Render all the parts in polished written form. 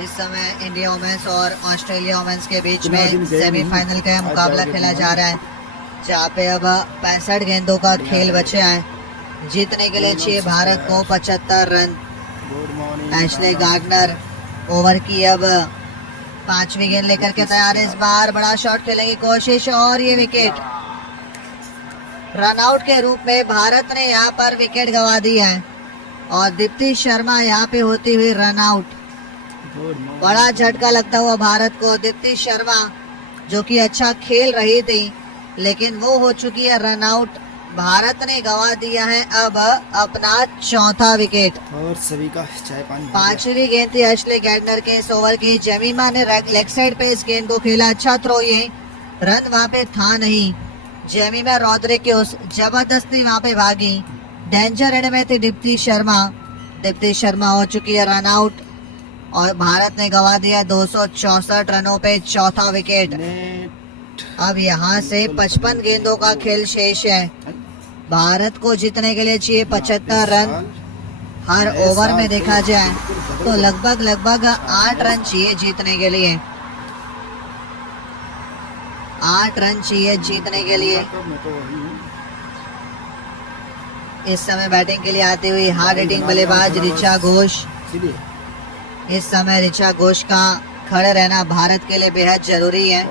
इस समय India women's और ऑस्ट्रेलिया वुमेन्स के बीच में सेमीफाइनल का मुकाबला खेला जा रहा है, जहाँ पे अब 65 गेंदों का खेल बचे हैं। जीतने के लिए चाहिए भारत को 75 रन। एशले गार्डनर ओवर की अब 5वीं गेंद लेकर के तैयार है। इस बार बड़ा शॉट खेलने की कोशिश और ये विकेट रनआउट के रूप में भारत ने यहाँ पर विकेट गंवा दी है और दीप्ति शर्मा यहाँ पे होती हुई रनआउट। बड़ा झटका लगता हुआ भारत को। दीप्ति शर्मा जो कि अच्छा खेल रही थी, लेकिन वो हो चुकी है रनआउट। भारत ने गंवा दिया है अब अपना चौथा विकेट। और सभी का चाय पानी। 5वीं गेंद थी एशले गार्डनर के इस ओवर की। जेमिमा ने लेग साइड पे इस गेंद को खेला। अच्छा थ्रो, ये रन वहां पे था नहीं। जेमिमा रॉड्रिग्यूज जबरदस्ती वहां पे भागी। डेंजर एंड में थी दीप्ति शर्मा। दीप्ति शर्मा हो चुकी है रनआउट और भारत ने गंवा दिया 264 रनों पे चौथा विकेट। अब यहाँ से 55 गेंदों का खेल शेष है। भारत को जीतने के लिए चाहिए 75 रन। हर ओवर में देखा जाए तो लगभग 8 रन चाहिए जीतने के लिए। 8 रन चाहिए जीतने के लिए। इस समय बैटिंग के लिए आती हुई हार्ड हिटिंग बल्लेबाज ऋचा घोष। इस समय ऋचा घोष का खड़े रहना भारत के लिए बेहद जरूरी है।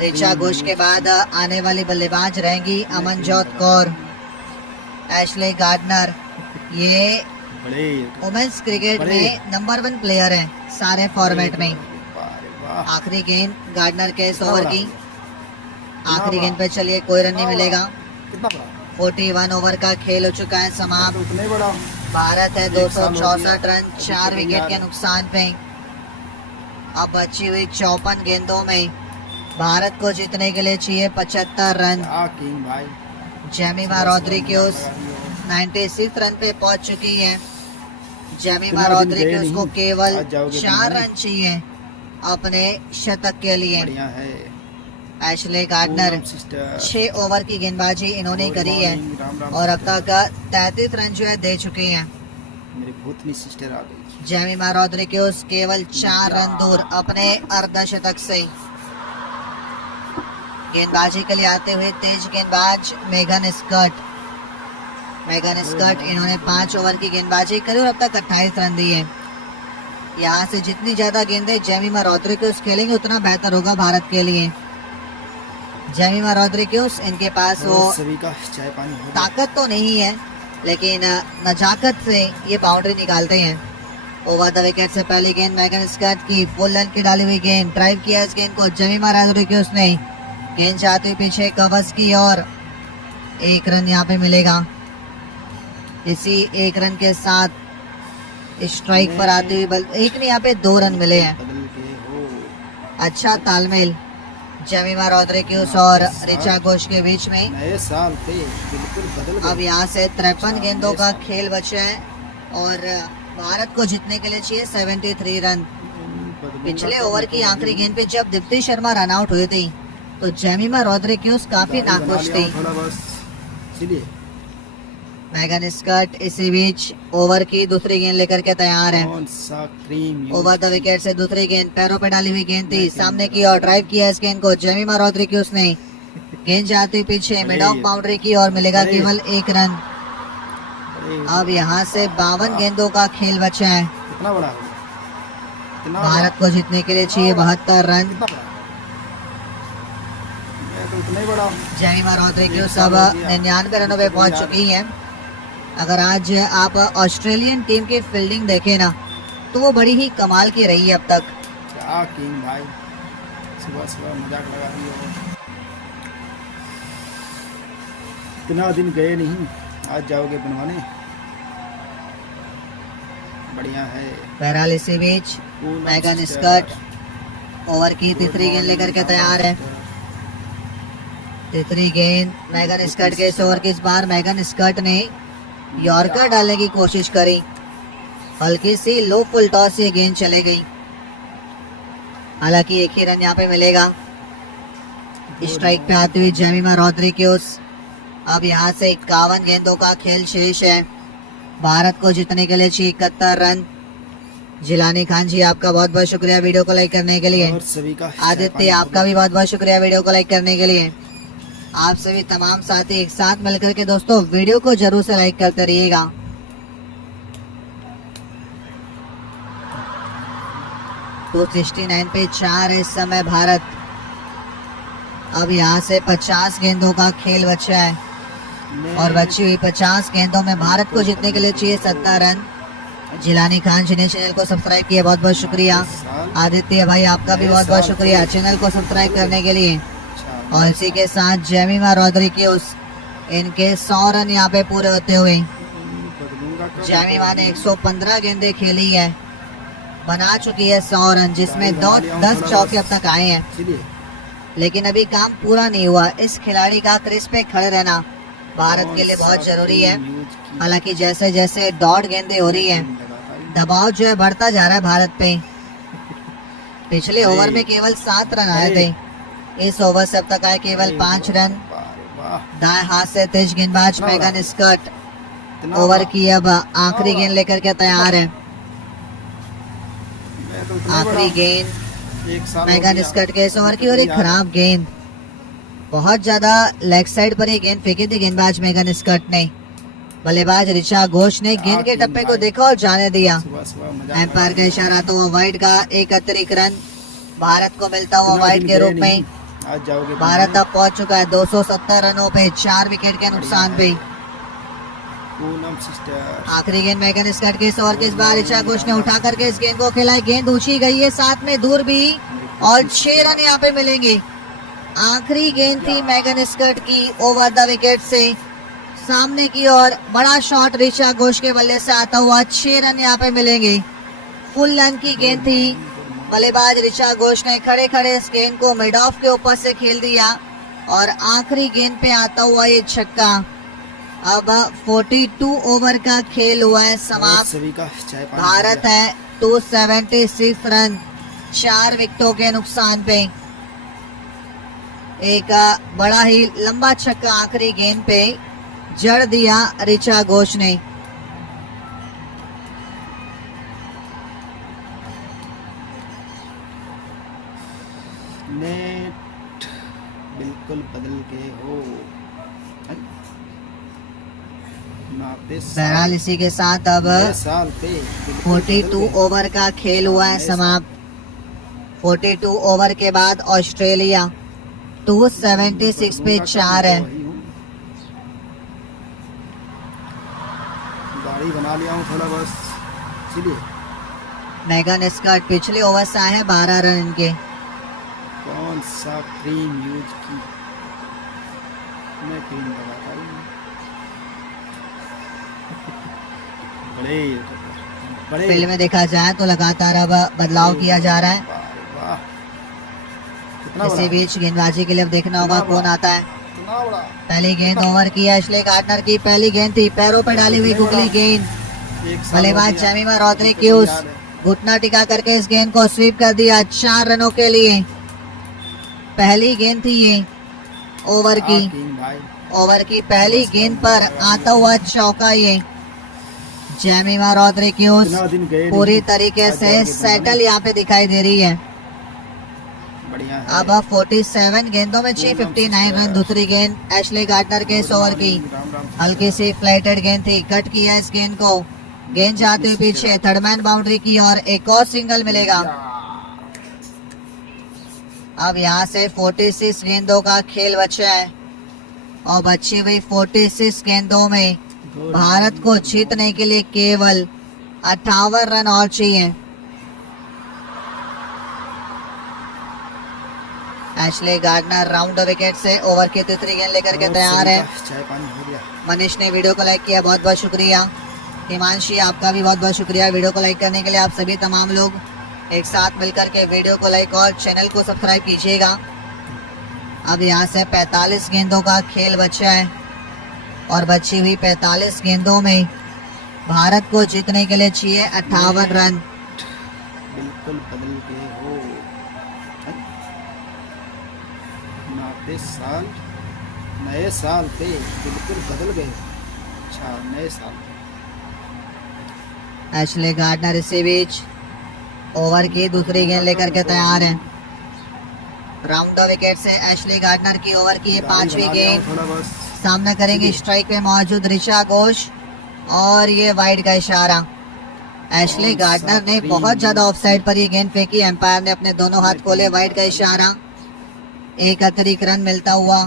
ऋचा घोष के बाद आने वाली बल्लेबाज रहेंगी अमनजोत कौर, एशले गार्डनर। ये वुमेन्स क्रिकेट में नंबर 1 प्लेयर है सारे फॉर्मेट में। आखिरी गेंद गार्डनर के इस ओवर की। आखिरी गेंद पे चलिए, कोई रन नहीं मिलेगा। 41 ओवर का खेल हो चुका है समाप्त। भारत है 264 रन 4 विकेट के नुकसान पे। अब बची हुई 54 गेंदों में भारत को जीतने के लिए चाहिए 75 रन। जेमिमा रॉड्रिग्यूज 96 रन पे पहुंच चुकी है। जेमिमा रॉड्रिग्यूज को केवल 4 रन चाहिए अपने शतक के लिए। एशले गार्डनर 6 ओवर की गेंदबाजी इन्होंने करी है और अब तक 33 रन जो है दे चुके हैं। मेरी भूतनी सिस्टर आ गई। जेमिमा रॉड्रिग्यूज केवल 4 रन दूर अपने अर्धशतक से। गेंदबाजी के लिए आते हुए तेज गेंदबाज मेगन स्कॉट। मेगन स्कॉट इन्होंने 5 ओवर की गेंदबाजी करी और अब तक 28 रन दिए। यहाँ से जितनी ज्यादा गेंदें जेमिमा रॉड्रिग्यूज खेलेंगे उतना बेहतर होगा भारत के लिए। जेमिमा रॉड्रिग्यूज, इनके पास वो सभी का चाय पानी। ताकत तो नहीं है, लेकिन नजाकत से ये बाउंड्री निकालते हैं। ओवर द विकेट से पहली गेंद मेगन स्कॉट की, फुल लेंथ की डाली हुई गेंद। ड्राइव किया इस गेंद को जेमिमा रॉड्रिग्यूज ने। गेंद जाती हुई पीछे कवच की और 1 रन यहाँ पे मिलेगा। इसी 1 रन के साथ स्ट्राइक पर आती हुई एक नहीं, यहाँ पे 2 रन मिले हैं। अच्छा तालमेल जेमिमा रॉड्रिग्यूज और ऋचा घोष के बीच में। नए साल पे बिल्कुल बदल गए। अब यहाँ से 53 गेंदों का खेल बचा है और भारत को जीतने के लिए चाहिए 73 रन। पिछले ओवर की आखिरी गेंद पे जब दीप्ति शर्मा रन आउट हुई थी तो जेमिमा रॉड्रिग्यूज काफी नाखुश थी। मेगन स्कॉट इसी बीच ओवर की दूसरी गेंद लेकर के तैयार है। ओवर द विकेट से दूसरी गेंद, पैरों पे डाली हुई गेंद थी, सामने की ओर ड्राइव किया इस गेंद को जेमिमा रॉड्रिग्यूज ने। गेंद जाती पीछे मिड ऑफ बाउंड्री की और मिलेगा केवल 1 रन। अब यहाँ से 52 गेंदों का खेल बचा है। भारत को जीतने के लिए चाहिए 72 रन। जेमिमा रॉड्रिग्यूज अब 99 रनों पे पहुंच चुकी है। अगर आज आप ऑस्ट्रेलियन टीम की फील्डिंग देखें ना, तो वो बड़ी ही कमाल की रही है अब तक। क्या किंग भाई, सुबह मजाक लगा रही हो। इतना दिन गए नहीं, आज जाओगे बनवाने। बढ़िया है। बहरहाल इसी बीच मेगन स्कॉट ओवर की तीसरी गेंद लेकर के तैयार है। तीसरी गेंद मेगन स्कॉट के इस ओवर की। इस बार मेगन स्कॉट ने यॉर्कर डालने की कोशिश करी, हल्की सी लो फुल टॉस से गेंद चले गई। हालांकि 1 ही रन यहाँ पे मिलेगा। स्ट्राइक पे आती हुई जेमिमा रॉड्रिग्यूज। अब यहाँ से 51 गेंदों का खेल शेष है। भारत को जीतने के लिए 71 रन। जिलानी खान जी आपका बहुत बहुत शुक्रिया वीडियो को लाइक करने के लिए। और सभी का आदित्य आपका भी बहुत बहुत शुक्रिया वीडियो को लाइक करने के लिए। आप सभी तमाम साथी एक साथ मिलकर के दोस्तों वीडियो को जरूर से लाइक करते रहिएगा। तो 69 पे 4 है इस समय भारत। अब यहाँ से 50 गेंदों का खेल बचा है और बची हुई 50 गेंदों में भारत को जीतने के लिए चाहिए 70 रन। जिलानी खान जी ने चैनल को सब्सक्राइब किया, बहुत बहुत शुक्रिया। आदित्य भाई आपका भी बहुत बहुत शुक्रिया चैनल को सब्सक्राइब करने के लिए। और इसी के साथ जेमिमा रॉड्रिग्यूज, इनके 100 रन यहाँ पे पूरे होते हुए जेमिमा ने 115 गेंदें खेली है, बना चुकी है 100 रन, जिसमें 10 चौके अब तक आए हैं। लेकिन अभी काम पूरा नहीं हुआ। इस खिलाड़ी का क्रीज पे खड़े रहना भारत के लिए बहुत जरूरी है। हालांकि जैसे जैसे डॉट गेंदें हो रही है, दबाव जो है बढ़ता जा रहा है भारत पे। पिछले ओवर में केवल 7 रन आए थे, इस ओवर से अब तक आए केवल 5 रन। दाएं हाथ से तेज गेंदबाज मेगन स्कॉट ओवर की अब आखिरी गेंद लेकर के तैयार है। आखिरी गेंद मेगन स्कॉट के इस ओवर की, और एक खराब गेंद, बहुत ज्यादा लेग साइड पर ये गेंद फेंकी थी गेंदबाज मेगन स्कॉट ने। बल्लेबाज ऋचा घोष ने गेंद के टप्पे को देखा और जाने दिया। एम्पायर का इशारा तो वाइड का एक अतिरिक्त रन भारत को मिलता हुआ वाइड के रूप में। भारत अब पहुंच चुका है 270 रनों पे 4 विकेट के नुकसान पे। आखिरी गेंद मेगन स्कॉट के इस ओवर के इस बार ऋचा घोष ने उठा करके इस गेंद को खिलाई। गेंद ऊंची गई है, साथ में दूर भी, और 6 रन यहाँ पे मिलेंगे। आखिरी गेंद थी मेगन स्कॉट की ओवर द विकेट से सामने की ओर। बड़ा शॉट ऋचा घोष के बल्ले से आता हुआ, 6 रन यहाँ पे मिलेंगे। फुल लेंथ की गेंद थी। बल्लेबाज ऋचा घोष ने खड़े खड़े इस गेंद को मिड ऑफ के ऊपर से खेल दिया और आखिरी गेंद पे आता हुआ ये छक्का। अब 42 ओवर का खेल हुआ है समाप्त। भारत है 276 रन 4 विकेटों के नुकसान पे। एक बड़ा ही लंबा छक्का आखिरी गेंद पे जड़ दिया ऋचा घोष ने। नेट बिल्कुल बदल गए हो। बहरहाल इसी के साथ अब 42 ओवर का खेल हुआ है समाप्त। 42 ओवर के बाद ऑस्ट्रेलिया 276 पे 4 है। गाड़ी बना लिया हूँ थोड़ा बस, इसलिए। मेगन स्कॉट पिछले ओवर से आए हैं 12 रन इनके। कौन सा क्रीम यूज की? मैं क्रीम लगाता हूँ। बड़े फील्ड में देखा जाए तो लगातार अब बदलाव किया जा रहा है। इसी बीच गेंदबाजी के लिए अब देखना होगा कौन आता है। पहली गेंद ओवर की है एशले गार्डनर की। पहली गेंद थी, पैरों पर डाली हुई गुगली गेंद। बल्लेबाज जेमिमा रॉड्रिग्यूज घुटना टिका करके इस गेंद को स्वीप कर दिया 4 रनों के लिए। पहली गेंद थी ये ओवर की पहली गेंद पर आता हुआ चौका ये। जेमिमा रॉड्रिग्यूज पूरी तरीके से सेटल यहाँ पे दिखाई दे रही है। अब 47 गेंदों में 659 रन। दूसरी गेंद एशले गार्डनर के इस ओवर की, हल्की सी फ्लाइटेड गेंद थी, कट किया इस गेंद को। गेंद जाते हुए पीछे थर्ड मैन बाउंड्री की और एक और सिंगल मिलेगा। अब यहाँ से 46 गेंदों का खेल बचा है और बची हुई 46 गेंदों में भारत को जीतने के लिए केवल 58 रन और चाहिए। एशले गार्डनर राउंड विकेट से ओवर की तीसरी गेंद लेकर के तैयार है। मनीष ने वीडियो को लाइक किया, बहुत बहुत शुक्रिया। हिमांशी आपका भी बहुत बहुत शुक्रिया वीडियो को लाइक करने के लिए। आप सभी तमाम लोग एक साथ मिलकर के वीडियो को लाइक और चैनल को सब्सक्राइब कीजिएगा। अब यहाँ से 45 गेंदों का खेल बचा है और बची हुई 45 गेंदों में भारत को जीतने के लिए चाहिए 58 रन। बिल्कुल बदल गए हो। नए साल पे बिल्कुल बदल गए। अच्छा, नए साल। एशले गार्डनर इसी बीच ओवर की दूसरी गेंद लेकर के तैयार है। राउंड द विकेट से एशली गार्डनर की ओवर की ये पांचवी गेंद। थोड़ा बस सामना करेंगे स्ट्राइक पे मौजूद ऋचा घोष और ये वाइड का इशारा। एशली गार्डनर ने बहुत ज्यादा ऑफसाइड पर ये गेंद फेंकी। एम्पायर ने अपने दोनों हाथ खोले, वाइड का इशारा। एक अतिरिक्त रन मिलता हुआ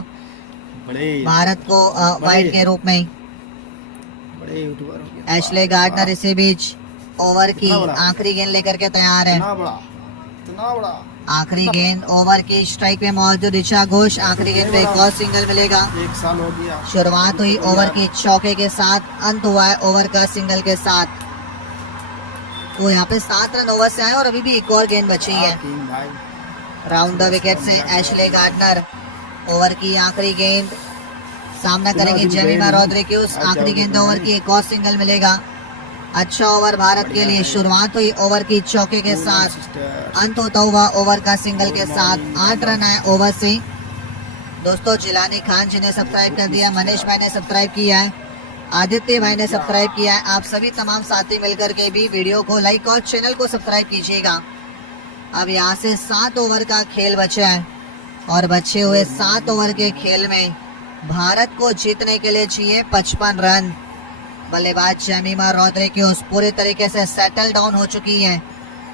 बड़े भारत को वाइड के रूप में। बड़े यूट्यूबर हो गया। एशले गार्डनर इसी बीच ओवर की आखिरी गेंद लेकर के तैयार है। इतना बड़ा आखिरी गेंद ओवर की स्ट्राइक पे मौजूद ऋचा घोष। आखिरी गेंद पे एक और सिंगल मिलेगा। 1 साल हो गया। शुरुआत हुई ओवर की चौके के साथ, अंत हुआ है ओवर का सिंगल के साथ। तो यहाँ पे 7 रन ओवर से आए और अभी भी एक और गेंद बची है। किंग भाई राउंड द विकेट से एशले गार्डनर ओवर की आखिरी गेंद। सामना करेंगे जेमिमा रोड्रिग्यूज। आखिरी गेंद ओवर की एक और सिंगल मिलेगा। अच्छा ओवर भारत के लिए। शुरुआत हुई ओवर की चौके के साथ, अंत होता हुआ ओवर का सिंगल के साथ। 8 रन आए ओवर से। दोस्तों जिलानी खान जी ने सब्सक्राइब कर दिया, मनीष भाई ने सब्सक्राइब किया है, आदित्य भाई ने सब्सक्राइब किया है। आप सभी तमाम साथी मिलकर के भी वीडियो को लाइक और चैनल को सब्सक्राइब कीजिएगा। अब यहाँ से 7 ओवर का खेल बचा है और बचे हुए 7 ओवर के खेल में भारत को जीतने के लिए चाहिए 55 रन। बल्लेबाज जेमिमा रोड्रिग्यूज पूरे तरीके से सेटल डाउन हो चुकी हैं।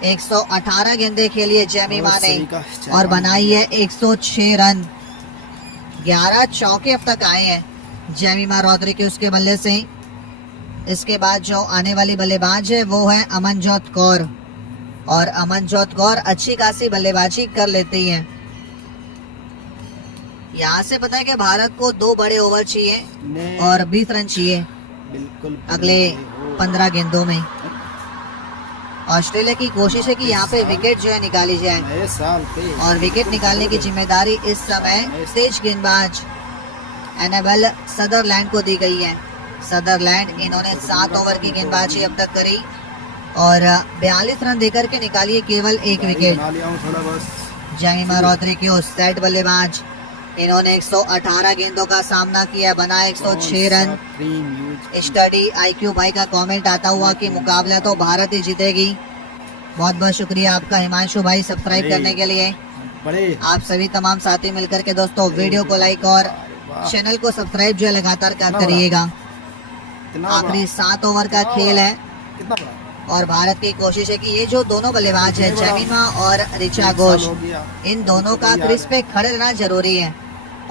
118 गेंदें खेली है जेमिमा ने और बनाई है 106 रन। 11 चौके अब तक आए हैं जेमिमा रोड्रिग्यूज के बल्ले से। इसके बाद जो आने वाली बल्लेबाज है वो है अमनजोत कौर और अमनजोत कौर अच्छी खासी बल्लेबाजी कर लेती है। यहाँ से पता है कि भारत को 2 बड़े ओवर चाहिए और 20 रन चाहिए बिल्कुल अगले 15 गेंदों में। ऑस्ट्रेलिया की कोशिश है कि यहाँ पे विकेट जो है निकाली जाए नए साल पे और विकेट निकालने की जिम्मेदारी इस समय तेज गेंदबाज एनाबेल सदरलैंड को दी गई है। सदरलैंड इन्होंने 7 ओवर की गेंदबाजी अब तक करी और 42 रन देकर के निकाली है केवल 1 विकेट। बना लिया हूं थोड़ा बस। जेमिमा रोड्रिग्यूज सेट बल्लेबाज, इन्होंने 118 गेंदों का सामना किया, बना 106 रन। स्टडी आईक्यू भाई का कमेंट आता हुआ कि मुकाबला तो भारत ही जीतेगी। बहुत बहुत शुक्रिया आपका हिमांशु भाई सब्सक्राइब करने के लिए। बड़े आप सभी तमाम साथी मिलकर के दोस्तों वीडियो को लाइक और चैनल को सब्सक्राइब जो है लगातार करिएगा। आखिरी 7 ओवर का खेल है कितना बड़ा और भारत की कोशिश है कि ये जो दोनों बल्लेबाज है जेमिमा और ऋचा घोष, इन दोनों का क्रीज पे खड़े रहना जरूरी है।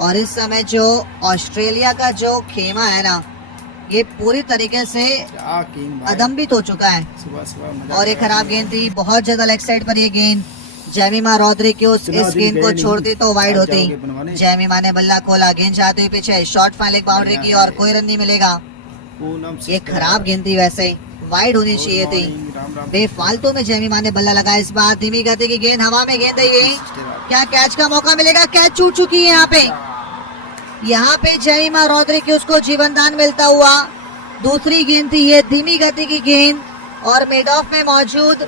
और इस समय जो ऑस्ट्रेलिया का जो खेमा है ना, ये पूरी तरीके से क्या किंग भाई अदम्बित हो चुका है। सुबह सुबह और एक खराब गेंद थी, बहुत ज्यादा लेग साइड पर ये गेंद। जेमिमा रोड्रिग्यूज इस गेंद को छोड़ती तो वाइड होती। जेमिमा ने बल्ला खोला, गेंद जाते हुए पीछे शॉर्ट फाइल एक बाउंड्री की और कोई रन नहीं मिलेगा। ये खराब गेंद थी, वैसे वाइड होनी चाहिए थी। बेफालतू में जेमिमा ने बल्ला लगाया। इस बार धीमी गति की गेंद, हवा में गेंद है ये। क्या कैच का मौका मिलेगा? कैच छूट चुकी है यहाँ पे जेमिमा रोड्रिग्यूज को जीवन दान मिलता हुआ। दूसरी गेंद थी ये, धीमी गति की गेंद और मिड ऑफ में मौजूद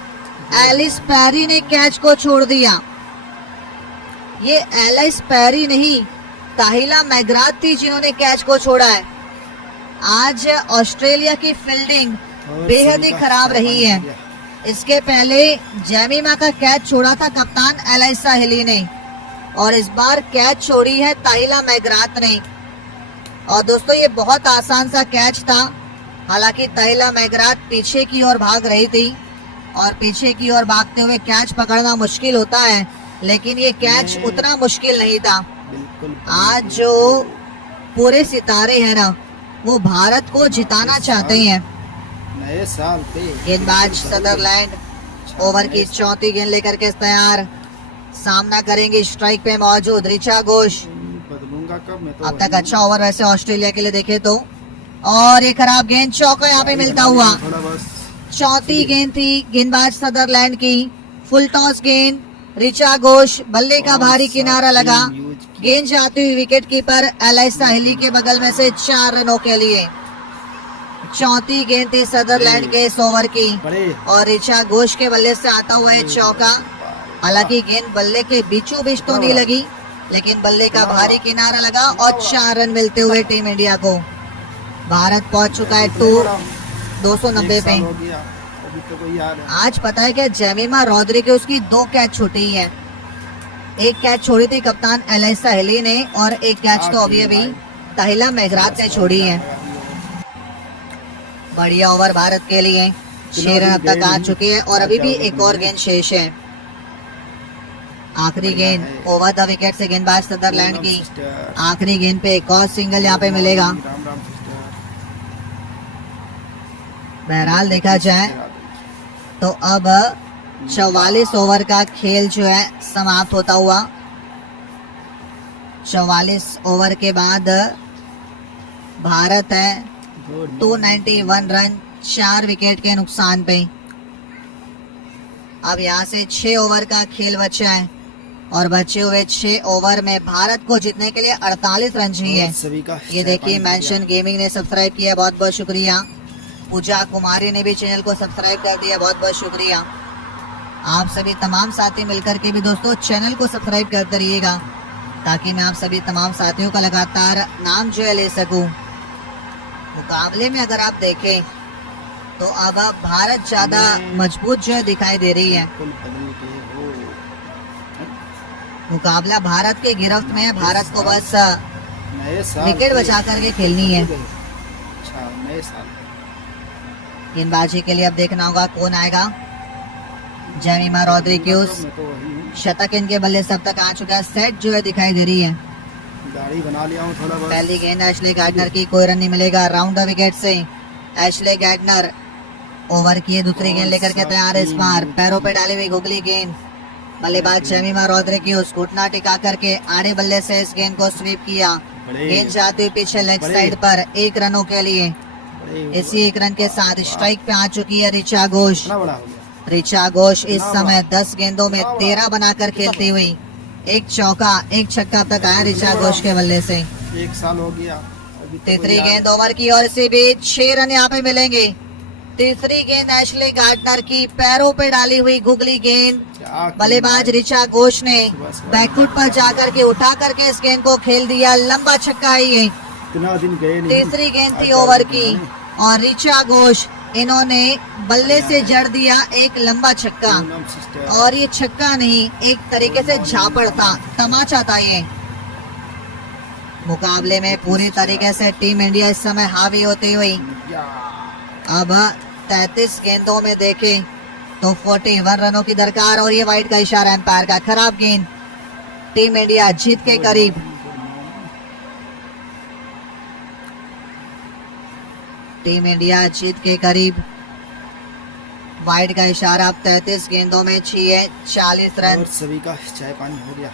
एलिस पैरी ने कैच को छोड़ दिया। ये एलिस पैरी नहीं, ताहिला मैग्राथ थी जिन्होंने कैच को छोड़ा है। आज ऑस्ट्रेलिया की फील्डिंग बेहद ही खराब रही है। इसके पहले जेमिमा का कैच छोड़ा था कप्तान एलाइसा हिली ने और इस बार कैच छोड़ी है ताहिला मैग्राथ ने। और दोस्तों ये बहुत आसान सा कैच था। हालांकि ताहिला मैग्राथ पीछे की ओर भाग रही थी और पीछे की ओर भागते हुए कैच पकड़ना मुश्किल होता है, लेकिन ये कैच उतना मुश्किल नहीं था। आज जो पूरे सितारे हैं ना, वो भारत को जिताना चाहते हैं। नए साल पे गेंदबाज सदरलैंड ओवर की 34 गेंद लेकर के तैयार। सामना करेंगे स्ट्राइक पे मौजूद ऋचा घोष। बदलूंगा कब मैं तो अब तक अच्छा ओवर वैसे ऑस्ट्रेलिया के लिए देखे तो। और ये खराब गेंद, चौका यहाँ पे मिलता हुआ। थोड़ा बस 34 गेंद थी गेंदबाज सदरलैंड की। फुल टॉस गेंद, ऋचा घोष, बल्ले का भारी किनारा लगा। गेंद जाती हुई विकेट कीपर एलाइसा हिली के बगल में से 4 रनों के लिए। 34 गेंद थी सदरलैंड के इस ओवर की और ऋचा घोष के बल्ले से आता हुआ है चौका। हालांकि गेंद बल्ले के बीचों बीच तो नहीं लगी, लेकिन बल्ले का भारी किनारा लगा और 4 रन मिलते हुए टीम इंडिया को। भारत पहुंच चुका है 290 पे। तो कोई याद है आज पता है कि जेमिमा रोड्रिगेज की 2 कैच छूटी हैं। एक कैच छोड़ी थी कप्तान एलिसा हेली ने और एक कैच तो अभी ताहिला मेघरात ने छोड़ी है। बढ़िया ओवर भारत के लिए, 6 रन अब तक आ चुके हैं और अभी भी एक और गेंद शेष है। आखिरी गेंद ओवर द विकेट से गेंदबाज सदरलैंड की। आखिरी गेंद पे एक और सिंगल यहाँ पे मिलेगा। राम राम सिस्टर। बहरहाल देखा जाए तो अब 44 ओवर का खेल जो है समाप्त होता हुआ। 44 ओवर के बाद भारत है 291 रन 4 विकेट के नुकसान पे। अब यहाँ से 6 ओवर का खेल बचा है और बचे हुए 6 ओवर में भारत को जीतने के लिए 48 रन चाहिए। सभी का ये देखिए मेंशन गेमिंग ने सब्सक्राइब किया, बहुत बहुत शुक्रिया। पूजा कुमारी ने भी चैनल को सब्सक्राइब कर दिया, बहुत बहुत शुक्रिया। आप सभी तमाम साथी मिलकर के भी दोस्तों चैनल को सब्सक्राइब करते रहिएगा ताकि मैं आप सभी तमाम साथियों का लगातार नाम जो है ले सकूं। मुकाबले में अगर आप देखें तो अब भारत ज्यादा मजबूत जो है दिखाई दे रही है। बिल्कुल बदल के हो। मुकाबला भारत के गिरफ्त में है, भारत को बस नए साल विकेट बचा करके खेलनी है। अच्छा नए साल गेंदबाजी के लिए अब देखना होगा कौन आएगा। जेमिमा रोड्रिगेज, मैं तो वही हूँ। शतक इनके बल्ले से अब तक आ चुका है। सेट जो है दिखाई दे रही है। दाढ़ी बना लिया हूँ थोड़ा बहुत। पहली गेंद एशले गार्डनर की, कोई रन नहीं मिलेगा। राउंड द विकेट से एशले गार्डनर ओवर किए, दूसरी गेंद लेकर के तैयार है इस बार। पैरों पे डाली हुई गुगली गेंद, बल्लेबाज जेमिमा रोड्रिगेज घुटना टिका करके आड़े बल्ले से इस गेंद को स्वीप किया। गेंद जाती हुई पीछे लेग साइड पर 1 रनों के लिए। इसी 1 रन के साथ स्ट्राइक पे आ चुकी है रिचा घोष। इतना बड़ा हो गया। रिचा घोष इस समय 10 गेंदों में 13 बनाकर खेलती हुई, 1 चौका 1 छक्का तक आया रिचा घोष के बल्ले से। 1 साल हो गया अभी तो तीसरी कोई गेंद ओवर की और इसी बीच 6 रन यहाँ पे मिलेंगे। तीसरी गेंद एशले गार्डनर की, पैरों पे डाली हुई गुगली गेंद, क्या बल्लेबाज रिचा घोष ने बैकफुट पर जाकर के उठा करके इस गेंद को खेल दिया। लंबा छक्का है ये। इतना दिन गए नहीं। तीसरी गेंद थी ओवर की और रिचा घोष इन्होंने बल्ले से जड़ दिया एक लंबा छक्का। पूनम सिस्टर। और ये छक्का नहीं, एक तरीके से झापड़ था, तमाचा था ये। मुकाबले में पूरी तरीके से टीम इंडिया इस समय हावी होती हुई। या। अब 33 गेंदों में देखें तो 41 रनों की दरकार और ये वाइड का इशारा एम्पायर का। खराब गेंद, टीम इंडिया जीत के करीब। टीम इंडिया जीत के करीब। वाइड का इशारा। अब 33 गेंदों में चाहिए 40 रन। और सभी का चाय पानी हो गया।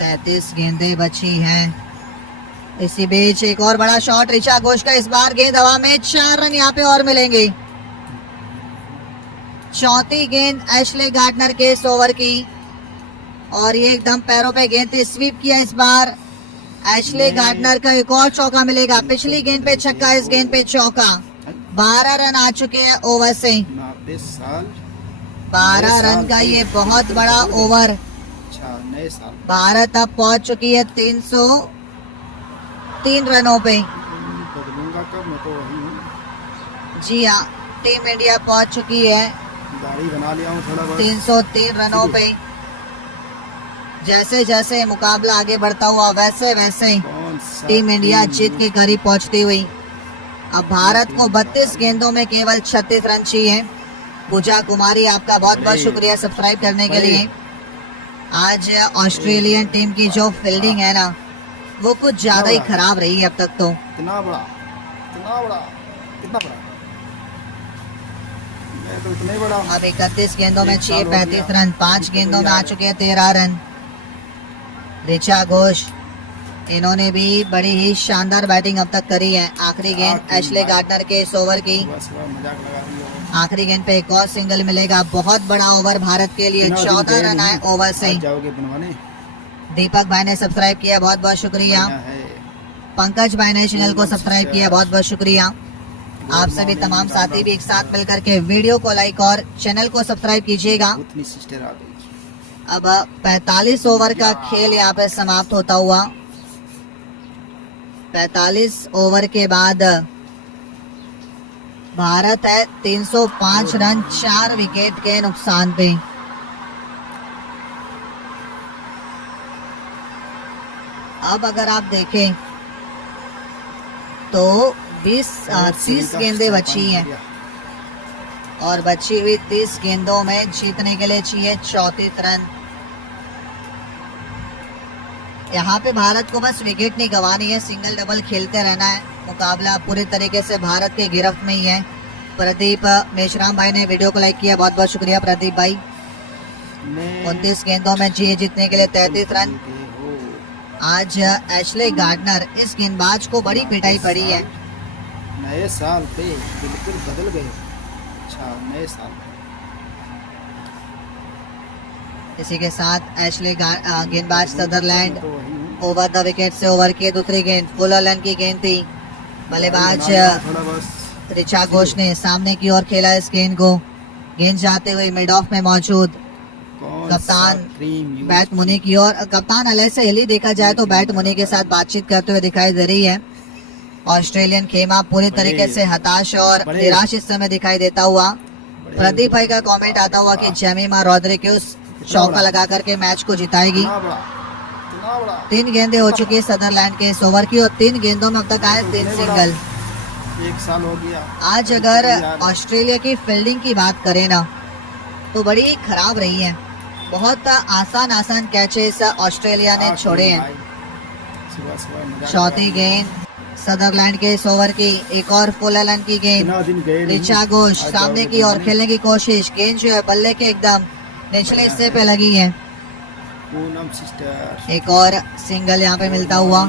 33 गेंदें बची हैं। इसी बीच एक और बड़ा शॉट रिचा घोष का, इस बार गेंद हवा में, 4 रन यहाँ पे और मिलेंगे। चौथी गेंद एशले गार्डनर के इस ओवर की और ये एकदम पैरों पे गेंद थी, स्वीप किया इस बार। एशले गार्डनर का एक और चौका मिलेगा। पिछली गेंद पे छक्का, इस गेंद पे चौका। 12 रन आ चुके हैं ओवर से। 29 साल 12 रन का ये बहुत बड़ा ओवर। अच्छा नए साल। भारत अब पहुंच चुकी है 303 रनों पे। बदलूंगा कब, मैं तो वही हूँ। जी हाँ, टीम इंडिया पहुंच चुकी है दाढ़ी बना लिया हूँ थोड़ा बहुत। 303 रनों पे। जैसे जैसे मुकाबला आगे बढ़ता हुआ वैसे वैसे कौन सा टीम इंडिया जीत के करीब पहुंचती हुई। अब भारत को 32 गेंदों में केवल 36 रन चाहिए। पूजा कुमारी, आपका बहुत बहुत शुक्रिया सब्सक्राइब करने के लिए। आज ऑस्ट्रेलियन टीम की जो फील्डिंग है ना, वो कुछ ज्यादा ही खराब रही है अब तक तो। इतना बड़ा, इतना बड़ा, कितना बड़ा? मैं तो इतना ही बड़ा। अब 31 गेंदों में 6 एक साल हो 35 गया। रन, 5 गेंदों में आ चुके हैं 13 रन। रिचा घोष, इन्होंने भी बड़ी ही शानदार बैटिंग अब तक करी है। आखिरी गेंद एशले गार्डनर के इस ओवर की। सुबह सुबह मजाक लगा रही हो। आखिरी गेंद पे एक और सिंगल मिलेगा। बहुत बड़ा ओवर भारत के लिए। 14 रन आए ओवर से। आज जाओगे बनवाने? दीपक भाई ने सब्सक्राइब किया, बहुत बहुत शुक्रिया। बढ़िया है। पंकज भाई ने चैनल को सब्सक्राइब किया, बहुत बहुत शुक्रिया। आप सभी तमाम साथी भी एक साथ मिलकर के वीडियो को लाइक और चैनल को सब्सक्राइब कीजिएगा। उतनी सिस्टर आ गई। अब 45 ओवर का खेल यहाँ पे समाप्त होता हुआ। 45 ओवर के बाद भारत है 305 रन 4 विकेट के नुकसान पे। अब अगर आप देखें तो 30 गेंदें बची हैं और बची हुई 30 गेंदों में जीतने के लिए चाहिए 34 रन। यहाँ पे भारत को बस विकेट नहीं गंवानी है, सिंगल डबल खेलते रहना है। मुकाबला पूरी तरीके से भारत के गिरफ्त में ही है। प्रदीप मेश्राम भाई ने वीडियो को लाइक किया, बहुत बहुत शुक्रिया प्रदीप भाई। 29 गेंदों में चाहिए जीतने के लिए 33 रन। आज एशले गार्डनर इस गेंदबाज को बड़ी पिटाई पड़ी है। नए साल पे बिल्कुल बदल गए। अच्छा, नए साल इसी के साथ एशले गेंदबाज सदरलैंड ओवर द विकेट से ओवर की दूसरी गेंद फुल ऑन की गेंद थी। बल्लेबाज रिचा घोष ने सामने की ओर खेला इस गेंद को। गेंद जाते हुए मिड ऑफ में मौजूद कप्तान बैट मुनी की ओर। कप्तान अलेक्सा हेली देखा जाए तो बैट मुनी के साथ बातचीत करते हुए दिखाई दे रही है। ऑस्ट्रेलियन खेमा पूरी तरीके से हताश और निराश इस समय दिखाई देता हुआ। प्रदीप भाई का कमेंट आता हुआ कि जेमिमा रोड्रिग्यूज चौका लगा करके मैच को जिताएगी। 3 गेंदें हो चुकी है सदरलैंड के इस ओवर की और 3 गेंदों में अब तक आए 3 सिंगल। 1 साल हो गया। आज अगर ऑस्ट्रेलिया की फील्डिंग की बात करें ना तो बड़ी खराब रही है। बहुत आसान कैचेस ऑस्ट्रेलिया ने छोड़े हैं। चौथी गेंद सदरलैंड के इस ओवर की, एक और फुल ऑन की गेंद। रिचा घोष सामने की ओर खेलने की कोशिश, गेंद जो है बल्ले के एकदम निचले हिस्से पे लगी है। एक और सिंगल यहाँ पे मिलता हुआ।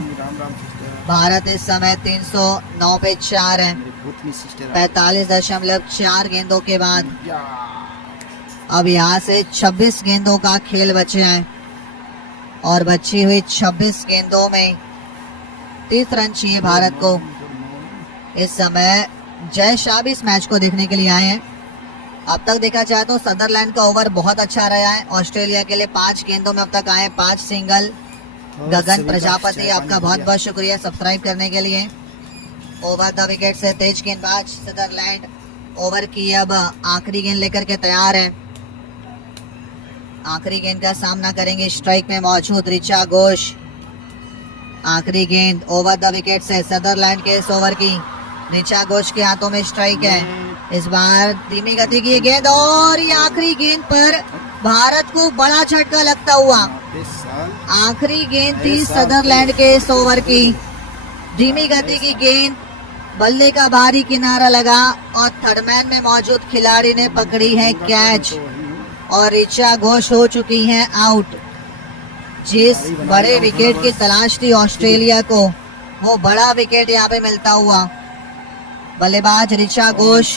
भारत इस समय 309 पे 4 है 45.4 गेंदों के बाद। अब यहाँ से 26 गेंदों का खेल बचे हैं और बची हुई 26 गेंदों में 30 रन चाहिए भारत को। इस समय जय शाह भी इस मैच को देखने के लिए आए हैं। अब तक देखा जाए तो सदरलैंड का ओवर बहुत अच्छा रहा है। ऑस्ट्रेलिया के लिए 5 गेंदों में अब तक आए 5 सिंगल। गगन प्रजापति आपका बहुत बहुत शुक्रिया सब्सक्राइब करने के लिए। ओवर द विकेट से तेज गेंदबाज सदरलैंड ओवर की अब आखिरी गेंद लेकर के तैयार है। आखिरी गेंद का सामना करेंगे स्ट्राइक में मौजूद रिचा घोष। आखिरी गेंद ओवर द विकेट से सदरलैंड के इस ओवर की, रिचा घोष के हाथों में स्ट्राइक है। इस बार धीमी गति की गेंद और ये आखिरी गेंद पर भारत को बड़ा झटका लगता हुआ। आखिरी गेंद थी सदरलैंड के इस ओवर की, धीमी गति की गेंद, बल्ले का भारी किनारा लगा और थर्डमैन में मौजूद खिलाड़ी ने पकड़ी है कैच और रिचा घोष हो चुकी हैं आउट। जिस बड़े विकेट की तलाश थी ऑस्ट्रेलिया को, वो बड़ा विकेट यहाँ पे मिलता हुआ। बल्लेबाज रिचा घोष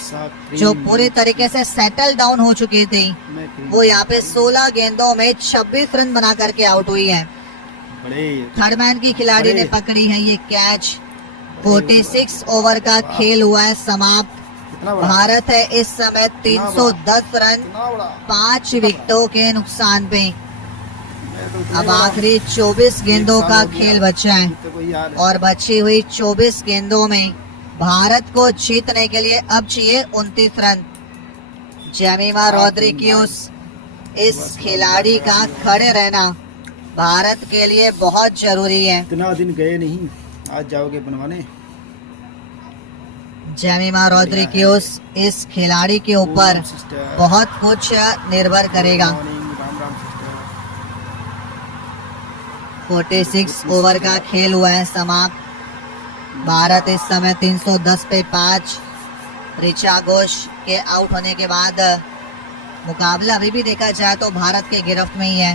जो पूरी तरीके से सेटल डाउन हो चुकी थी, वो यहाँ पे 16 गेंदों में 26 रन बना करके आउट हुई है। थर्डमैन की खिलाड़ी ने पकड़ी है ये कैच। 46 ओवर का खेल हुआ है समाप्त। भारत है इस समय 310 रन 5 विकेटों के नुकसान पे। अब आखिरी 24 गेंदों का खेल बचा है और बची हुई 24 गेंदों में भारत को जीतने के लिए अब चाहिए 29 रन। जेमिमा रोड्रिग्यूज इस खिलाड़ी का खड़े रहना भारत के लिए बहुत जरूरी है। इतना दिन गए नहीं, आज जाओगे बनवाने। जेमिमा रोड्रिग्यूज इस खिलाड़ी के ऊपर बहुत कुछ निर्भर करेगा। 46 ओवर का खेल हुआ है समाप्त। भारत इस समय 310 पे 5। रिचा घोष के आउट होने के बाद मुकाबला अभी भी देखा जाए तो भारत के गिरफ्त में ही है,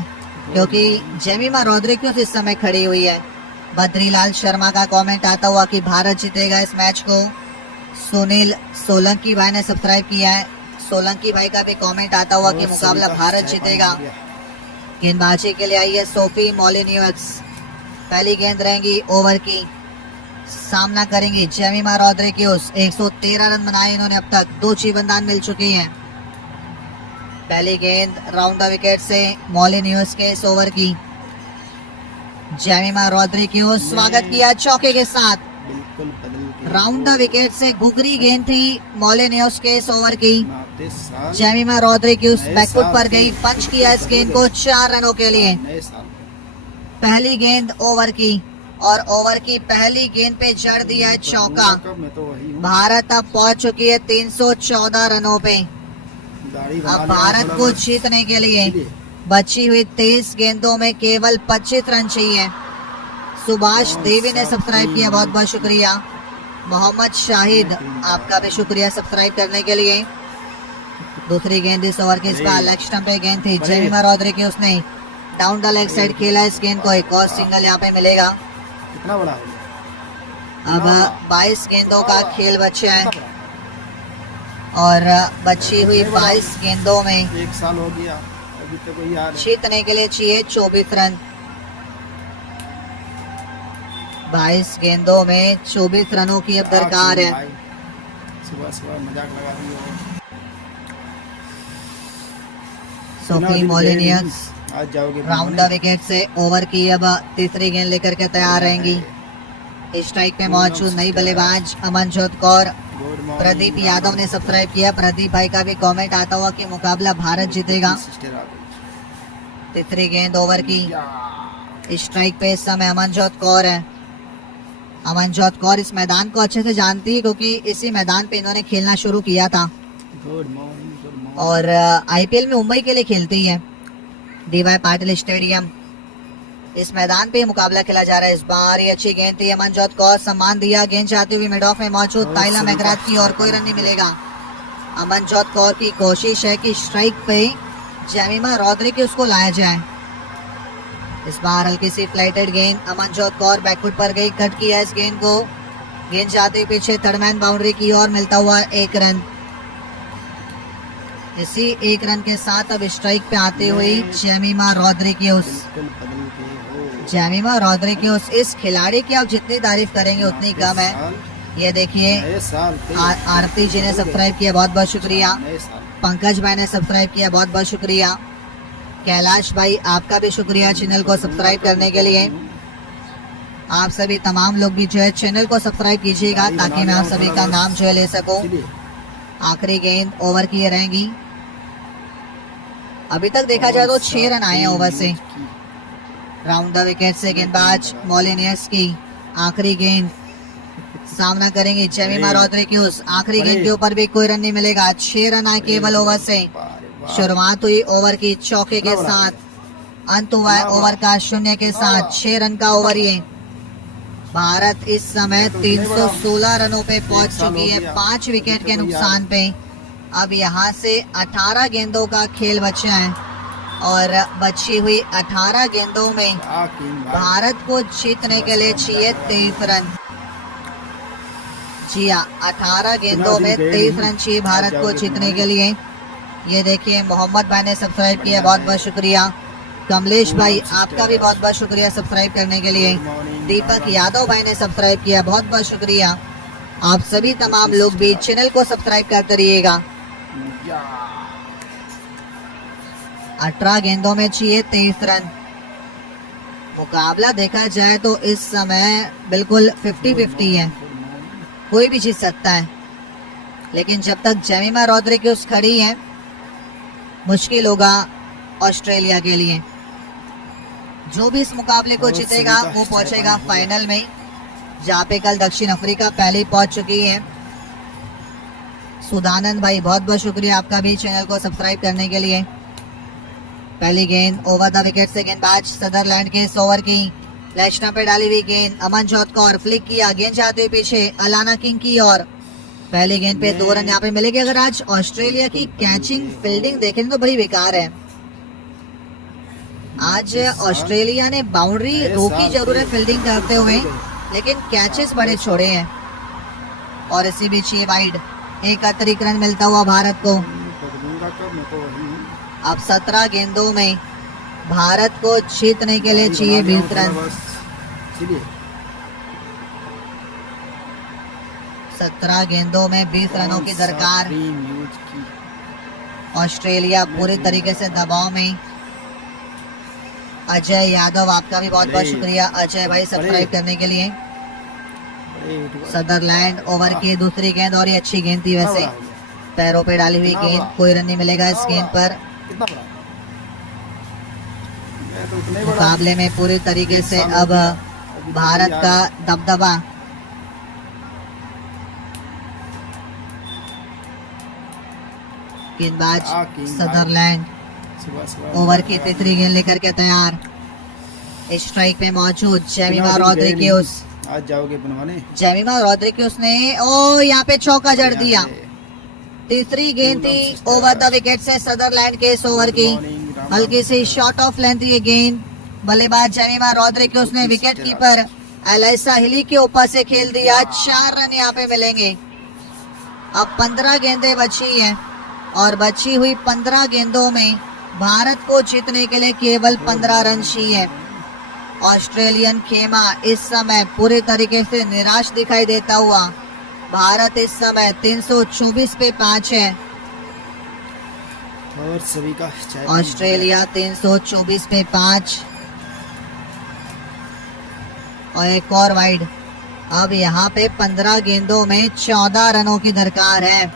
क्योंकि जेमिमा रोड्रिग्यूज इस समय खड़ी हुई है। बद्रीलाल शर्मा का कमेंट आता हुआ कि भारत जीतेगा इस मैच को। सुनील सोलंकी भाई ने सब्सक्राइब किया है। सोलंकी भाई का भी कमेंट आता हुआ कि मुकाबला भारत जीतेगा। गेंदबाजी के लिए आई है सोफी मोलिन्यूक्स। पहली गेंद रहेंगी ओवर की, सामना करेंगी जेमिमा रोड्रिग्यूज। 113 रन बनाए इन्होंने अब तक, 2 चीबंदान मिल चुकी हैं। पहली गेंद राउंड द विकेट से मोलिन्यूक्स के इस ओवर की। जेमिमा रोड्रिग्यूज स्वागत किया चौके के साथ। राउंड द विकेट से घुघरी गेंद थी मोलिनियस के इस ओवर की। 29 साल जेमिमा रॉड्रिग्यूज नए बैकफुट साल पर से गई, पंच किया इस गेंद को 4 रनों के लिए। नए साल पहली गेंद ओवर की और ओवर की पहली गेंद पे जड़ दिया है चौका। कब मैं तो वही हूँ। भारत अब पहुंच चुकी है 314 रनों पे। दाढ़ी बना अब लिया भारत थोड़ा को बस। जीतने के लिए इसीलिए बची हुई 23 गेंदों में केवल 25 रन चाहिए। सुभाष देवी ने सब्सक्राइब किया, बहुत बहुत शुक्रिया। मोहम्मद शाहिद आपका भी शुक्रिया सब्सक्राइब करने के लिए। दूसरी गेंद इस ओवर के इस बार लेग स्टंप पे गेंद थी जेमिमा रॉड्रिग्यूज उसने डाउन द लेग साइड खेला इस गेंद को। एक और सिंगल यहाँ पे मिलेगा। कितना बड़ा हो गया। अब 22 गेंदों का खेल बचा है कितना बड़ा। और बची हुई 22 गेंदों में 1 साल हो गया अभी तक कोई याद है। जीतने के लिए चाहिए 24 रन। 22 गेंदों में 24 रनों की अब दरकार है। सुबह सुबह मजाक लगा रही हो। सोफी मोलिनियस आज जाओगे राउंड द विकेट से ओवर की अब तीसरी गेंद लेकर के तैयार रहेंगी। स्ट्राइक पे मौजूद नई बल्लेबाज अमनजोत कौर। Good morning. प्रदीप यादव ने सब्सक्राइब किया। प्रदीप भाई का भी कमेंट आता हुआ कि मुकाबला भारत जीतेगा। सिस्टर आ गई। तीसरी गेंद ओवर की। या, स्ट्राइक पे इस समय अमनजोत कौर है। अमनजोत कौर इस मैदान को अच्छे से जानती है क्योंकि इसी मैदान पे इन्होंने खेलना शुरू किया था गुड मॉर्निंग गुड मॉर्निंग। और आईपीएल में मुंबई के लिए खेलती है। डीवाई पाटिल स्टेडियम इस मैदान पे मुकाबला खेला जा रहा है। इस बार ये अच्छी गेंद थी। अमनजोत कौर सम्मान दिया। गेंद जाती हुई मिड ऑफ में मौजूद ताइला मैकग्राथ की और कोई रन नहीं मिलेगा। अमनजोत कौर की कोशिश है कि स्ट्राइक पे जेमिमा रॉड्रिग्यूज उसको लाया जाए। इस बार हल्की सी फ्लाइटेड गेंद। अमनजोत कौर बैकफुट पर गई, कट किया इस गेंद को। गेंद जाते पीछे थर्ड मैन बाउंड्री की ओर मिलता हुआ 1 रन। इसी 1 रन के साथ अब स्ट्राइक पे आते हुए जेमिमा रॉड्रिग्यूज। बिल्कुल बदल के हो। जेमिमा रॉड्रिग्यूज इस खिलाड़ी की आप जितनी तारीफ करेंगे उतनी कम है। ये देखिए नए साल पे आरती जी ने सब्सक्राइब किया, बहुत बहुत शुक्रिया। नए साल पंकज भाई ने सब्सक्राइब किया, बहुत बहुत शुक्रिया। कैलाश भाई आपका भी शुक्रिया चैनल को सब्सक्राइब करने के लिए। आप सभी तमाम लोग भी जो है चैनल को सब्सक्राइब कीजिएगा ताकि मैं आप सभी का नाम जो है ले सकूं। इसीलिए आखिरी गेंद ओवर की ये रहेंगी। अभी तक देखा जाए तो 6 रन आए हैं ओवर से। राउंड द विकेट से गेंदबाज मोलिनियस की आखिरी गेंद। सामना करेंगे जेमिमा रॉड्रिग्यूज। आखिरी गेंद के ऊपर भी कोई रन नहीं मिलेगा। 6 रन आए केवल ओवर से। शुरुआत हुई ओवर की चौके के साथ, अंत हुआ है ओवर का 0 के साथ। 6 रन का ओवर ये। भारत इस समय 316 रनों पे पहुंच चुकी है 5 विकेट के नुकसान पे। अब यहाँ से 18 गेंदों का खेल बचा है और बची हुई 18 गेंदों में क्या किंग भाई। भारत को जीतने के लिए चाहिए 23 रन। जी हाँ, 18 गेंदों में 23 रन चाहिए भारत को जीतने के लिए। ये देखिए मोहम्मद भाई ने सब्सक्राइब किया, बहुत बहुत शुक्रिया। कमलेश भाई आपका भी बहुत बहुत शुक्रिया सब्सक्राइब करने के लिए। दीपक यादव भाई ने सब्सक्राइब किया, बहुत बहुत शुक्रिया। आप सभी तमाम लोग भी चैनल को सब्सक्राइब करते रहिएगा। या, 18 गेंदों में चाहिए 23 रन। मुकाबला देखा जाए तो इस समय बिल्कुल 50-50 है, कोई भी जीत सकता है। लेकिन जब तक जेमिमा रॉड्रिग्यूज खड़ी है मुश्किल होगा ऑस्ट्रेलिया के लिए। जो भी इस मुकाबले को जीतेगा वो पहुंचेगा फाइनल में, जहाँ पे कल दक्षिण अफ्रीका पहले ही पहुंच चुकी है। सुदानंद भाई बहुत बहुत शुक्रिया आपका भी चैनल को सब्सक्राइब करने के लिए। पहली गेंद ओवर द विकेट से गेंदबाज सदरलैंड के इस ओवर की लेग स्टंप पे डाली हुई गेंद। अमनजोत कौर फ्लिक किया, गेंद जाते हुए पीछे अलाना किंग की और पहली गेंद पे 2 रन यहाँ पे मिलेंगे। अगर आज ऑस्ट्रेलिया की कैचिंग फील्डिंग देखें तो बड़ी बेकार है। आज ऑस्ट्रेलिया ने बाउंड्री रोकी जरूर है फील्डिंग करते हुए, लेकिन कैचेस बड़े छोड़े हैं और इसी बीच ये वाइड। 31 रन मिलता हुआ भारत को। बदलूंगा कब मैं तो वही हूँ। अब 17 गेंदों में भारत को जीतने के लिए चाहिए 20 रन। बस इसीलिए 17 गेंदों में 20 रनों की दरकार। न्यूज की ऑस्ट्रेलिया पूरी तरीके से दबाव में। अजय यादव आपका भी बहुत बहुत शुक्रिया अजय भाई सब्सक्राइब करने के लिए। सदरलैंड ओवर की दूसरी गेंद और ये अच्छी गेंद थी वैसे, पैरों पे डाली हुई गेंद, कोई रन नहीं मिलेगा इस गेंद पर। कितना बड़ा? मैं तो उतना ही बड़ा। मुकाबले में पूरी तरीके से अब भारत का दबदबा। गेंदबाज सदरलैंड सुबह सुबह ओवर की तीसरी गेंद लेकर के तैयार। स्ट्राइक पे मौजूद जेमिमा रोड्रिगेज। आज जाओगे बनवाने? जेमिमा रोड्रिगेज ने ओ यहाँ पे चौका जड़ दिया। तीसरी गेंद थी ओवर द विकेट से सदरलैंड के इस ओवर की, हल्की सी शॉट ऑफ लेंथ ये गेंद। बल्लेबाज जेमिमा रोड्रिगेज ने विकेट कीपर एलाइसा हिली के ऊपर से खेल दिया। 4 रन यहाँ पे मिलेंगे। अब 15 गेंदें बची हैं और बची हुई 15 गेंदों में भारत को जीतने के लिए केवल 15 रन चाहिए। ऑस्ट्रेलियन खेमा इस समय पूरे तरीके से निराश दिखाई देता हुआ। भारत इस समय 324 पे 5 है और सभी का ऑस्ट्रेलिया 324 पे 5 और एक और वाइड। अब यहाँ पे 15 गेंदों में 14 रनों की दरकार है।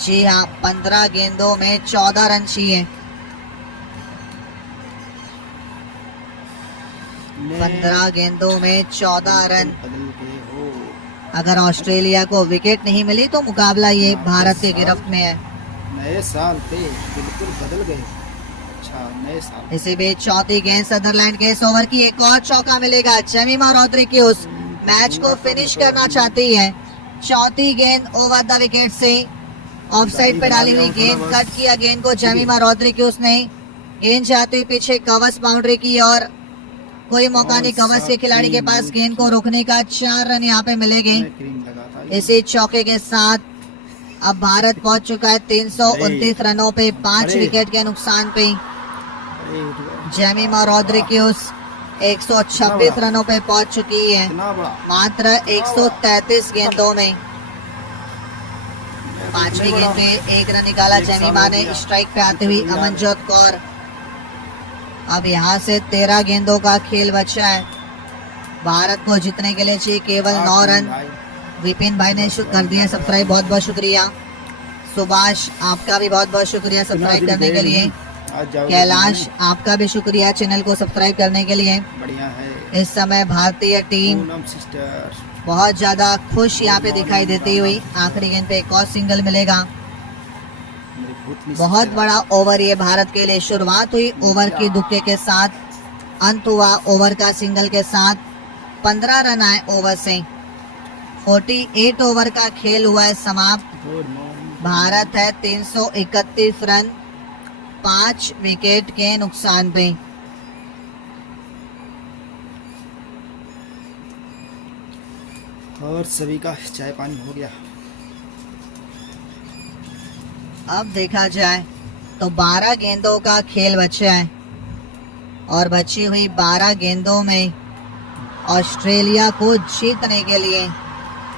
जी हाँ, 15 गेंदों में 14 रन चाहिए। 15 गेंदों में 14 रन। अगर ऑस्ट्रेलिया को विकेट नहीं मिली तो मुकाबला ये भारत के गिरफ्त में है। नए साल पे बिल्कुल बदल गए। अच्छा, नए साल। इसी बीच चौथी गेंद सदरलैंड के इस ओवर की, एक और चौका मिलेगा। जेमिमा रोड्रिगेज मैच को फिनिश करना चाहती है। चौथी गेंद ओवर द विकेट से ऑफसाइड पे डाली हुई गेंद, कट किया गेंद को जेमिमा रोड्रिगेज ने। गेंद जाते पीछे कवच बाउंड्री की और कोई मौका नहीं कवच के खिलाड़ी के पास गेंद को रोकने का। 4 रन यहाँ पे मिलेंगे। इसी चौके के साथ अब भारत पहुंच चुका है 329 रनों पे 5 विकेट के नुकसान पे। जेमिमा रोड्रिगेज 126 रनों पे पहुंच चुकी है मात्र 133 गेंदों में। 5वीं गेंद पे 1 रन निकाला जेमिमा ने। स्ट्राइक पे आते हुई अमनजोत कौर। अब यहाँ से 13 गेंदों का खेल बचा है। भारत को जीतने के लिए चाहिए केवल 9 रन। विपिन भाई ने कर दिया सब्सक्राइब, बहुत बहुत शुक्रिया। सुभाष आपका भी बहुत बहुत शुक्रिया सब्सक्राइब करने के लिए। कैलाश आपका भी शुक्रिया चैनल को सब्सक्राइब करने के लिए। बढ़िया है। इस समय भारतीय टीम बहुत ज्यादा खुश यहाँ पे दिखाई देती हुई। आखिरी गेंद पे एक और सिंगल मिलेगा। बहुत बड़ा ओवर ये भारत के लिए। शुरुआत हुई ओवर की दुक्के के साथ, अंत हुआ ओवर का सिंगल के साथ। 15 रन आए ओवर से। 48 ओवर का खेल हुआ है समाप्त। भारत है 331 रन 5 विकेट के नुकसान पे। और सभी का चाय पानी हो गया। अब देखा जाए तो 12 गेंदों का खेल बचा है और बची हुई 12 गेंदों में ऑस्ट्रेलिया को जीतने के लिए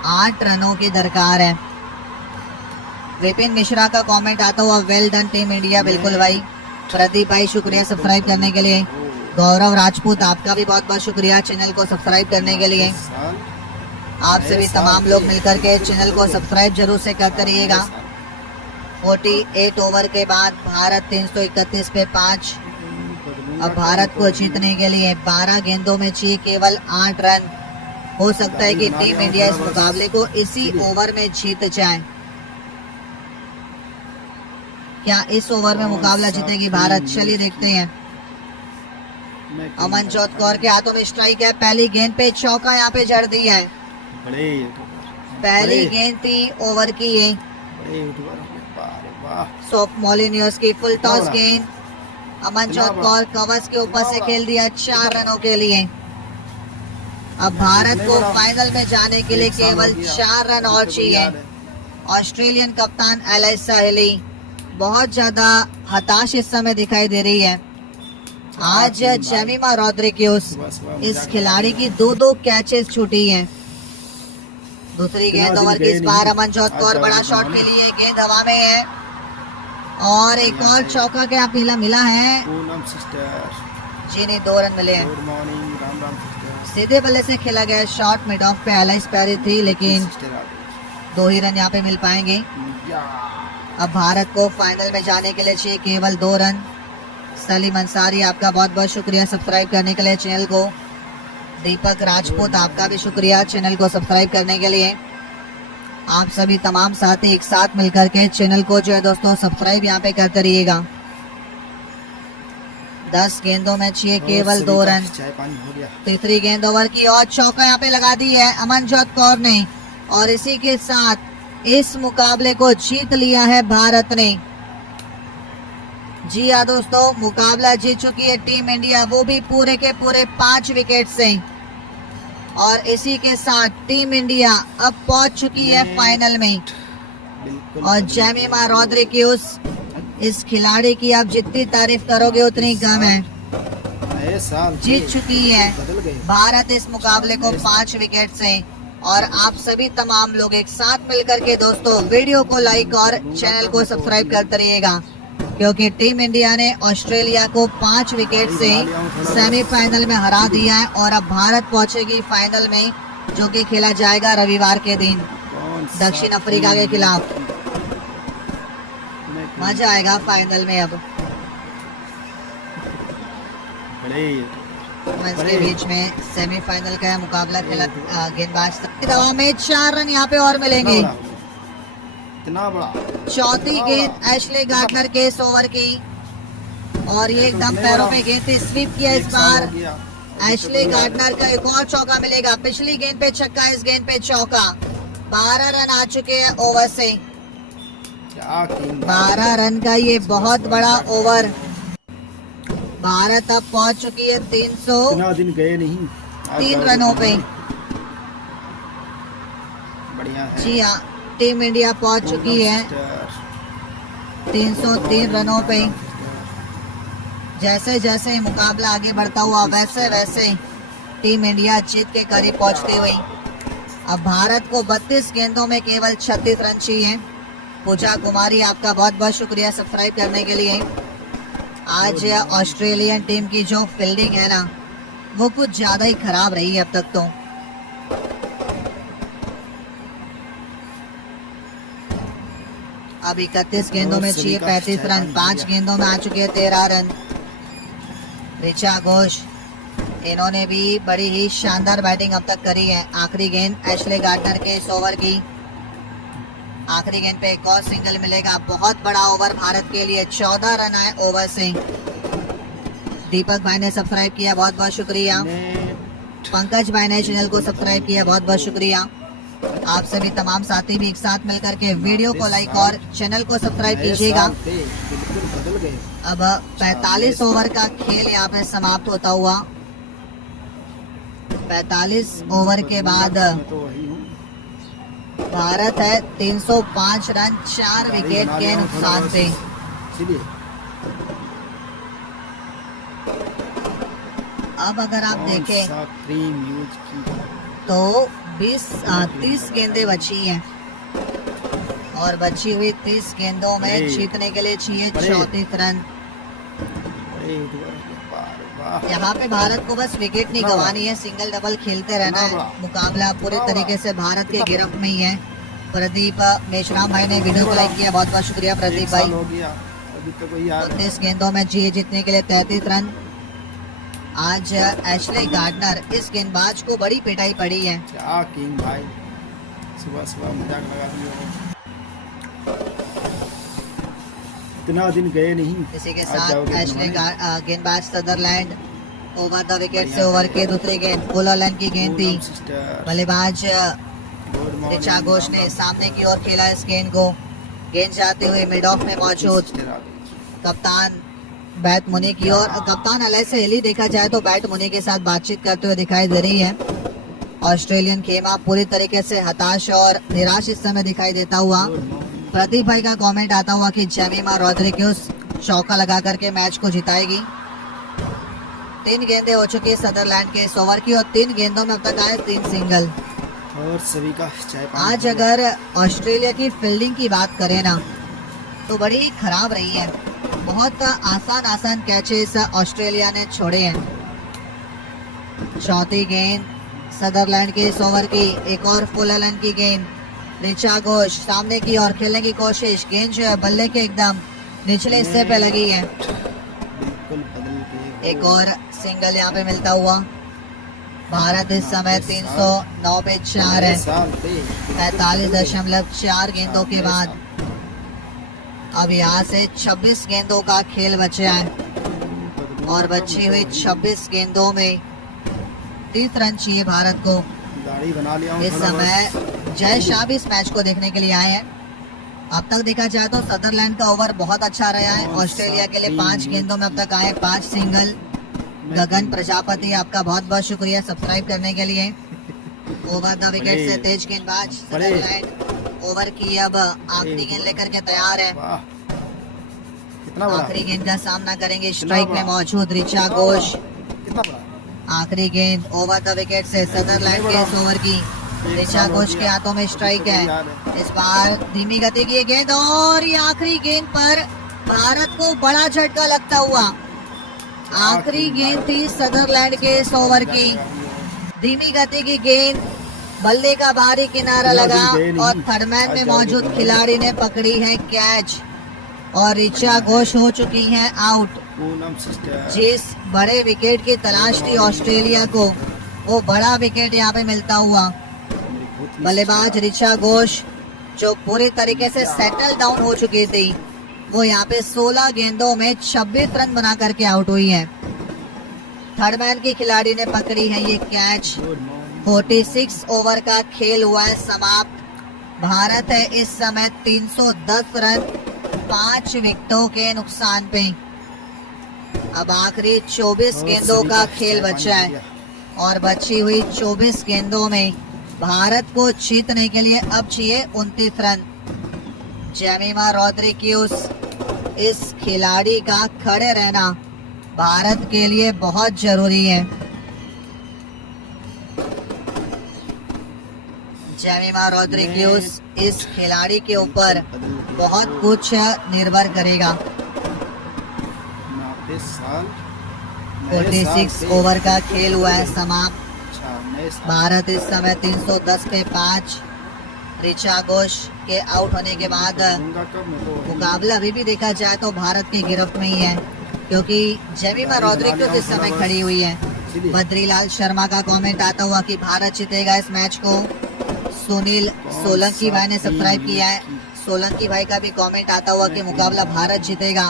8 रनों की दरकार है। विपिन मिश्रा का कमेंट आता हुआ, वेल डन टीम इंडिया। बिल्कुल भाई। प्रदीप भाई शुक्रिया सब्सक्राइब करने के लिए। गौरव राजपूत आपका भी बहुत बहुत शुक्रिया चैनल को सब्सक्राइब करने के लिए। आप सभी तमाम लोग मिलकर के चैनल को सब्सक्राइब जरूर से करते रहिएगा। 48 ओवर के बाद भारत 331 पे 5। अब भारत को जीतने के लिए 12 गेंदों में चाहिए केवल 8 रन। हो सकता है कि टीम इंडिया इस मुकाबले को इसी ओवर में जीत जाए। क्या इस ओवर में मुकाबला जीतेगी भारत? चलिए देखते हैं। अमनजोत कौर के हाथों में स्ट्राइक है। पहली गेंद पे चौका यहाँ पे जड़ दिया है। पहली गेंद थी ओवर की ये। सोप मोलिनियस की फुल टॉस गेंद। अमनजोत कौर कवच के ऊपर से खेल दिया 4 रनों के लिए। अब भारत को फाइनल में जाने के लिए केवल 4 रन और चाहिए। ऑस्ट्रेलियन कप्तान एलाइसा हिली बहुत ज्यादा हताश इस समय दिखाई दे रही है। आज जेमिमा रोड्रिगेज इस खिलाड़ी की 2 कैचेस छूटी हैं। दूसरी गेंद ओवर की इस बार अमनजोत कौर बड़ा शॉट के लिए। गेंद हवा में है और एक और चौका क्या मिला है जी नहीं, 2 रन मिले हैं। सीधे बल्ले से खेला गया शॉट मिड ऑफ पे एलिस पेरी थी, लेकिन 2 ही रन यहाँ पे मिल पाएंगे। या अब भारत को फाइनल में जाने के लिए चाहिए केवल 2 रन। सलीम अंसारी, आपका बहुत बहुत शुक्रिया सब्सक्राइब करने के लिए चैनल को। दीपक राजपूत, आपका भी शुक्रिया चैनल को सब्सक्राइब करने के लिए। आप सभी तमाम साथी एक साथ मिलकर के चैनल को जो है दोस्तों सब्सक्राइब यहाँ पे करते रहिएगा। 10 गेंदों में चाहिए केवल 2 रन। चाय पानी हो गया। तीसरी गेंद ओवर की और चौका यहाँ पे लगा दी है अमनजोत कौर ने, और इसी के साथ इस मुकाबले को जीत लिया है भारत ने। जी हाँ दोस्तों, मुकाबला जीत चुकी है टीम इंडिया, वो भी पूरे के पूरे 5 विकेट से। और इसी के साथ टीम इंडिया अब पहुंच चुकी है फाइनल में। बिल्कुल और जेमिमा रोड्रिग्यूज, इस खिलाड़ी की आप जितनी तारीफ करोगे उतनी कम है। नए साल जीत चुकी है बदल गए। भारत इस मुकाबले को 5 विकेट से। और आप सभी तमाम लोग एक साथ मिलकर के दोस्तों वीडियो को लाइक और चैनल को सब्सक्राइब करते रहिएगा, क्योंकि टीम इंडिया ने ऑस्ट्रेलिया को 5 विकेट से सेमीफाइनल में हरा दिया है। और अब भारत पहुंचेगी फाइनल में, जो कि खेला जाएगा रविवार के दिन दक्षिण अफ्रीका के खिलाफ। मजा आएगा फाइनल में। अब इसके बीच में सेमीफाइनल का मुकाबला खेला गेंदबाज दवा में 4 रन यहाँ पे और मिलेंगे। इतना बड़ा चौथी गेंद एशले गार्डनर के इस ओवर की, और ये एकदम पैरों में गेंद पे स्वीप किया इस बार। एशले गार्डनर का एक और चौका मिलेगा। पिछली गेंद पे छक्का, इस गेंद पे चौका। 12 रन आ चुके हैं ओवर से। 12 रन का ये बहुत बड़ा ओवर। भारत अब पहुंच चुकी है 303 दिन गए नहीं रनों पे। बढ़िया है। जी हाँ, टीम इंडिया पहुंच चुकी है 303 रनों पे। जैसे जैसे मुकाबला आगे बढ़ता हुआ वैसे वैसे टीम इंडिया जीत के करीब पहुंचती हुई। अब भारत को 32 गेंदों में केवल 36 रन चाहिए। पूजा कुमारी, आपका बहुत बहुत शुक्रिया सब्सक्राइब करने के लिए। आज ऑस्ट्रेलियन टीम की जो फील्डिंग है ना, वो कुछ ज्यादा ही खराब रही है अब तक तो। अब 31 गेंदों में चाहिए 35 रन। 5 गेंदों में आ चुके हैं 13 रन। ऋचा घोष, इन्होंने भी बड़ी ही शानदार बैटिंग अब तक करी है। आखिरी गेंद एशले गार्डनर के इस ओवर की। आखिरी गेंद पे एक और सिंगल मिलेगा। बहुत बड़ा ओवर भारत के लिए। 14 रन आए ओवर से। दीपक भाई ने सब्सक्राइब किया, बहुत बहुत शुक्रिया। पंकज भाई ने चैनल को सब्सक्राइब किया, बहुत बहुत शुक्रिया। आप सभी तमाम साथी भी एक साथ मिलकर के वीडियो को लाइक और चैनल को सब्सक्राइब कीजिएगा। अब 45 ओवर का खेल यहाँ पे समाप्त होता हुआ। 45 ओवर के बाद भारत है 305 रन 4 विकेट के नुकसान पे। अब अगर आप देखें तो 30 गेंदें बची हैं, और बची हुई 30 गेंदों में जीतने के लिए चाहिए 34 रन। यहाँ पे भारत को बस विकेट नहीं गंवानी है, सिंगल डबल खेलते रहना है। मुकाबला पूरी तरीके से भारत के गिरफ्त में ही है। प्रदीप मेश्राम भाई ने वीडियो को लाइक किया, बहुत बहुत शुक्रिया प्रदीप भाई। 30 गेंदों में जीतने के लिए 33 रन। आज एशले गार्डनर, इस गेंदबाज को बड़ी पिटाई पड़ी है। क्या किंग भाई, सुबह सुबह मजाक लगा दिया। इतना दिन गए नहीं। इसी के साथ एशले गेंदबाज सदरलैंड ओवर द विकेट से ओवर के दूसरी गेंद फुलरलैंड की गेंद थी। बल्लेबाज ऋचा घोष ने सामने की ओर खेला इस गेंद को। गेंद जाते हुए मिड ऑफ में मौजूद कप्तान बैट मुनी की ओर। कप्तान एलिस हेली देखा जाए तो बैट मुनी के साथ बातचीत करते हुए दिखाई दे रही है। ऑस्ट्रेलियन खेमा पूरी तरीके से हताश और निराश इस समय दिखाई देता हुआ। प्रदीप भाई का कमेंट आता हुआ कि जेमिमा रोड्रिग्यूज चौका लगा करके मैच को जिताएगी। 3 गेंदें हो चुकी है सदरलैंड के इस ओवर की, और 3 गेंदों में अब तक आए 3 सिंगल। और सभी का आज अगर ऑस्ट्रेलिया की फील्डिंग की बात करें ना, तो बड़ी खराब रही है। बहुत आसान कैचेस ऑस्ट्रेलिया ने छोड़े हैं। चौथी गेंद सदरलैंड के इस ओवर की, एक और फुल एलन की गेंद। ऋचा घोष सामने की ओर खेलने की कोशिश, गेंद जो है बल्ले के एकदम निचले हिस्से पे लगी है। बिल्कुल बदल के एक और सिंगल यहाँ पे मिलता हुआ। भारत इस समय 309 पे 4 है। 45.4 गेंदों के बाद अब यहाँ से 26 गेंदों का खेल बचा है और बची हुई 26 गेंदों में 30 रन चाहिए भारत को। दाढ़ी बना लिया हूं इस थोड़ा समय जय शाह भी इस मैच को देखने के लिए आए हैं। अब तक देखा जाए तो सदरलैंड का ओवर बहुत अच्छा रहा है। ऑस्ट्रेलिया के लिए 5 गेंदों में अब तक आए 5 सिंगल। गगन प्रजापति आपका बहुत बहुत शुक्रिया सब्सक्राइब करने के लिए। ओवर द विकेट से तेज गेंदबाज सदरलैंड ओवर की अब आखिरी गेंद लेकर के तैयार है। वाह, कितना बड़ा, आखिरी गेंद का सामना करेंगे स्ट्राइक में मौजूद ऋचा घोष। कितना बड़ा। आखिरी गेंद ओवर द विकेट से सदरलैंड के इस ओवर की, ऋचा घोष के हाथों में स्ट्राइक है। इस बार धीमी गति की ये गेंद और ये आखिरी गेंद पर भारत को बड़ा झटका लगता हुआ। आखिरी गेंद थी सदरलैंड के इस ओवर की, धीमी गति की गेंद, बल्ले का बाहरी किनारा लगा और थर्डमैन में मौजूद खिलाड़ी ने पकड़ी है कैच और ऋचा घोष हो चुकी है आउट। पूनम सिस्टर जिस बड़े विकेट की तलाश थी ऑस्ट्रेलिया को, वो बड़ा विकेट यहाँ पे मिलता हुआ। बल्लेबाज ऋचा घोष जो पूरी तरीके से सेटल डाउन हो चुकी थी, वो यहाँ पे 16 गेंदों में 26 रन बना करके आउट हुई है। थर्डमैन की खिलाड़ी ने पकड़ी है ये कैच। 46 ओवर का खेल हुआ है समाप्त। भारत है इस समय 310 रन 5 विकेटों के नुकसान पे। अब आखिरी 24 गेंदों का खेल बचा है और बची हुई 24 गेंदों में भारत को जीतने के लिए अब चाहिए 29 रन। जेमिमा रोड्रिग्यूज इस खिलाड़ी का खड़े रहना भारत के लिए बहुत जरूरी है। जेमिमा रोड्रिग्यूज इस खिलाड़ी के ऊपर बहुत कुछ निर्भर करेगा। 46 ओवर का खेल हुआ है समाप्त। भारत इस समय 310 पे 5। ऋचा घोष के आउट होने के बाद मुकाबला अभी भी देखा जाए तो भारत की गिरफ्त में ही है, क्योंकि जेमिमा रोड्रिग्यूज इस समय खड़ी हुई है। बद्रीलाल शर्मा का कमेंट आता हुआ कि भारत जीतेगा इस मैच को। सुनील सोलंकी भाई ने सब्सक्राइब किया है। सोलंकी भाई का भी कमेंट आता हुआ कि मुकाबला भारत जीतेगा।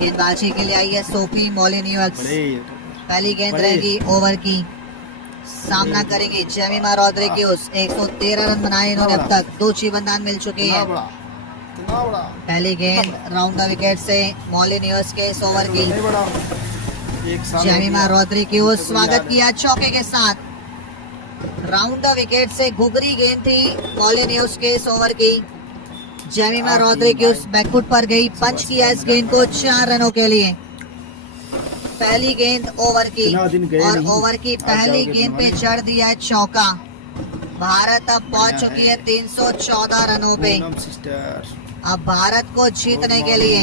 गेंदबाजी के लिए आई है सोफी मोलिनियक्स। पहली गेंद रहेगी ओवर की, सामना करेंगी जेमिमा रोड्रिग्यूज। 113 रन बनाए इन्होंने अब तक, 2 चीबंदान मिल चुके हैं। पहली गेंद राउंड द विकेट से मोलिनियक्स के इस ओवर की, जेमिमा रोड्रिग्यूज स्वागत किया चौके के साथ। राउंड द विकेट से घुघरी गेंद थी मोलिनियक्स के इस ओवर की। जेमिमा रोड्रिग्यूज बैकफुट पर गई, पंच किया इस गेंद को 4 रनों के लिए। पहली गेंद ओवर की और ओवर की पहली गेंद पे चढ़ दिया है चौका। भारत अब पहुंच चुकी है 314 रनों पे। अब भारत को जीतने के लिए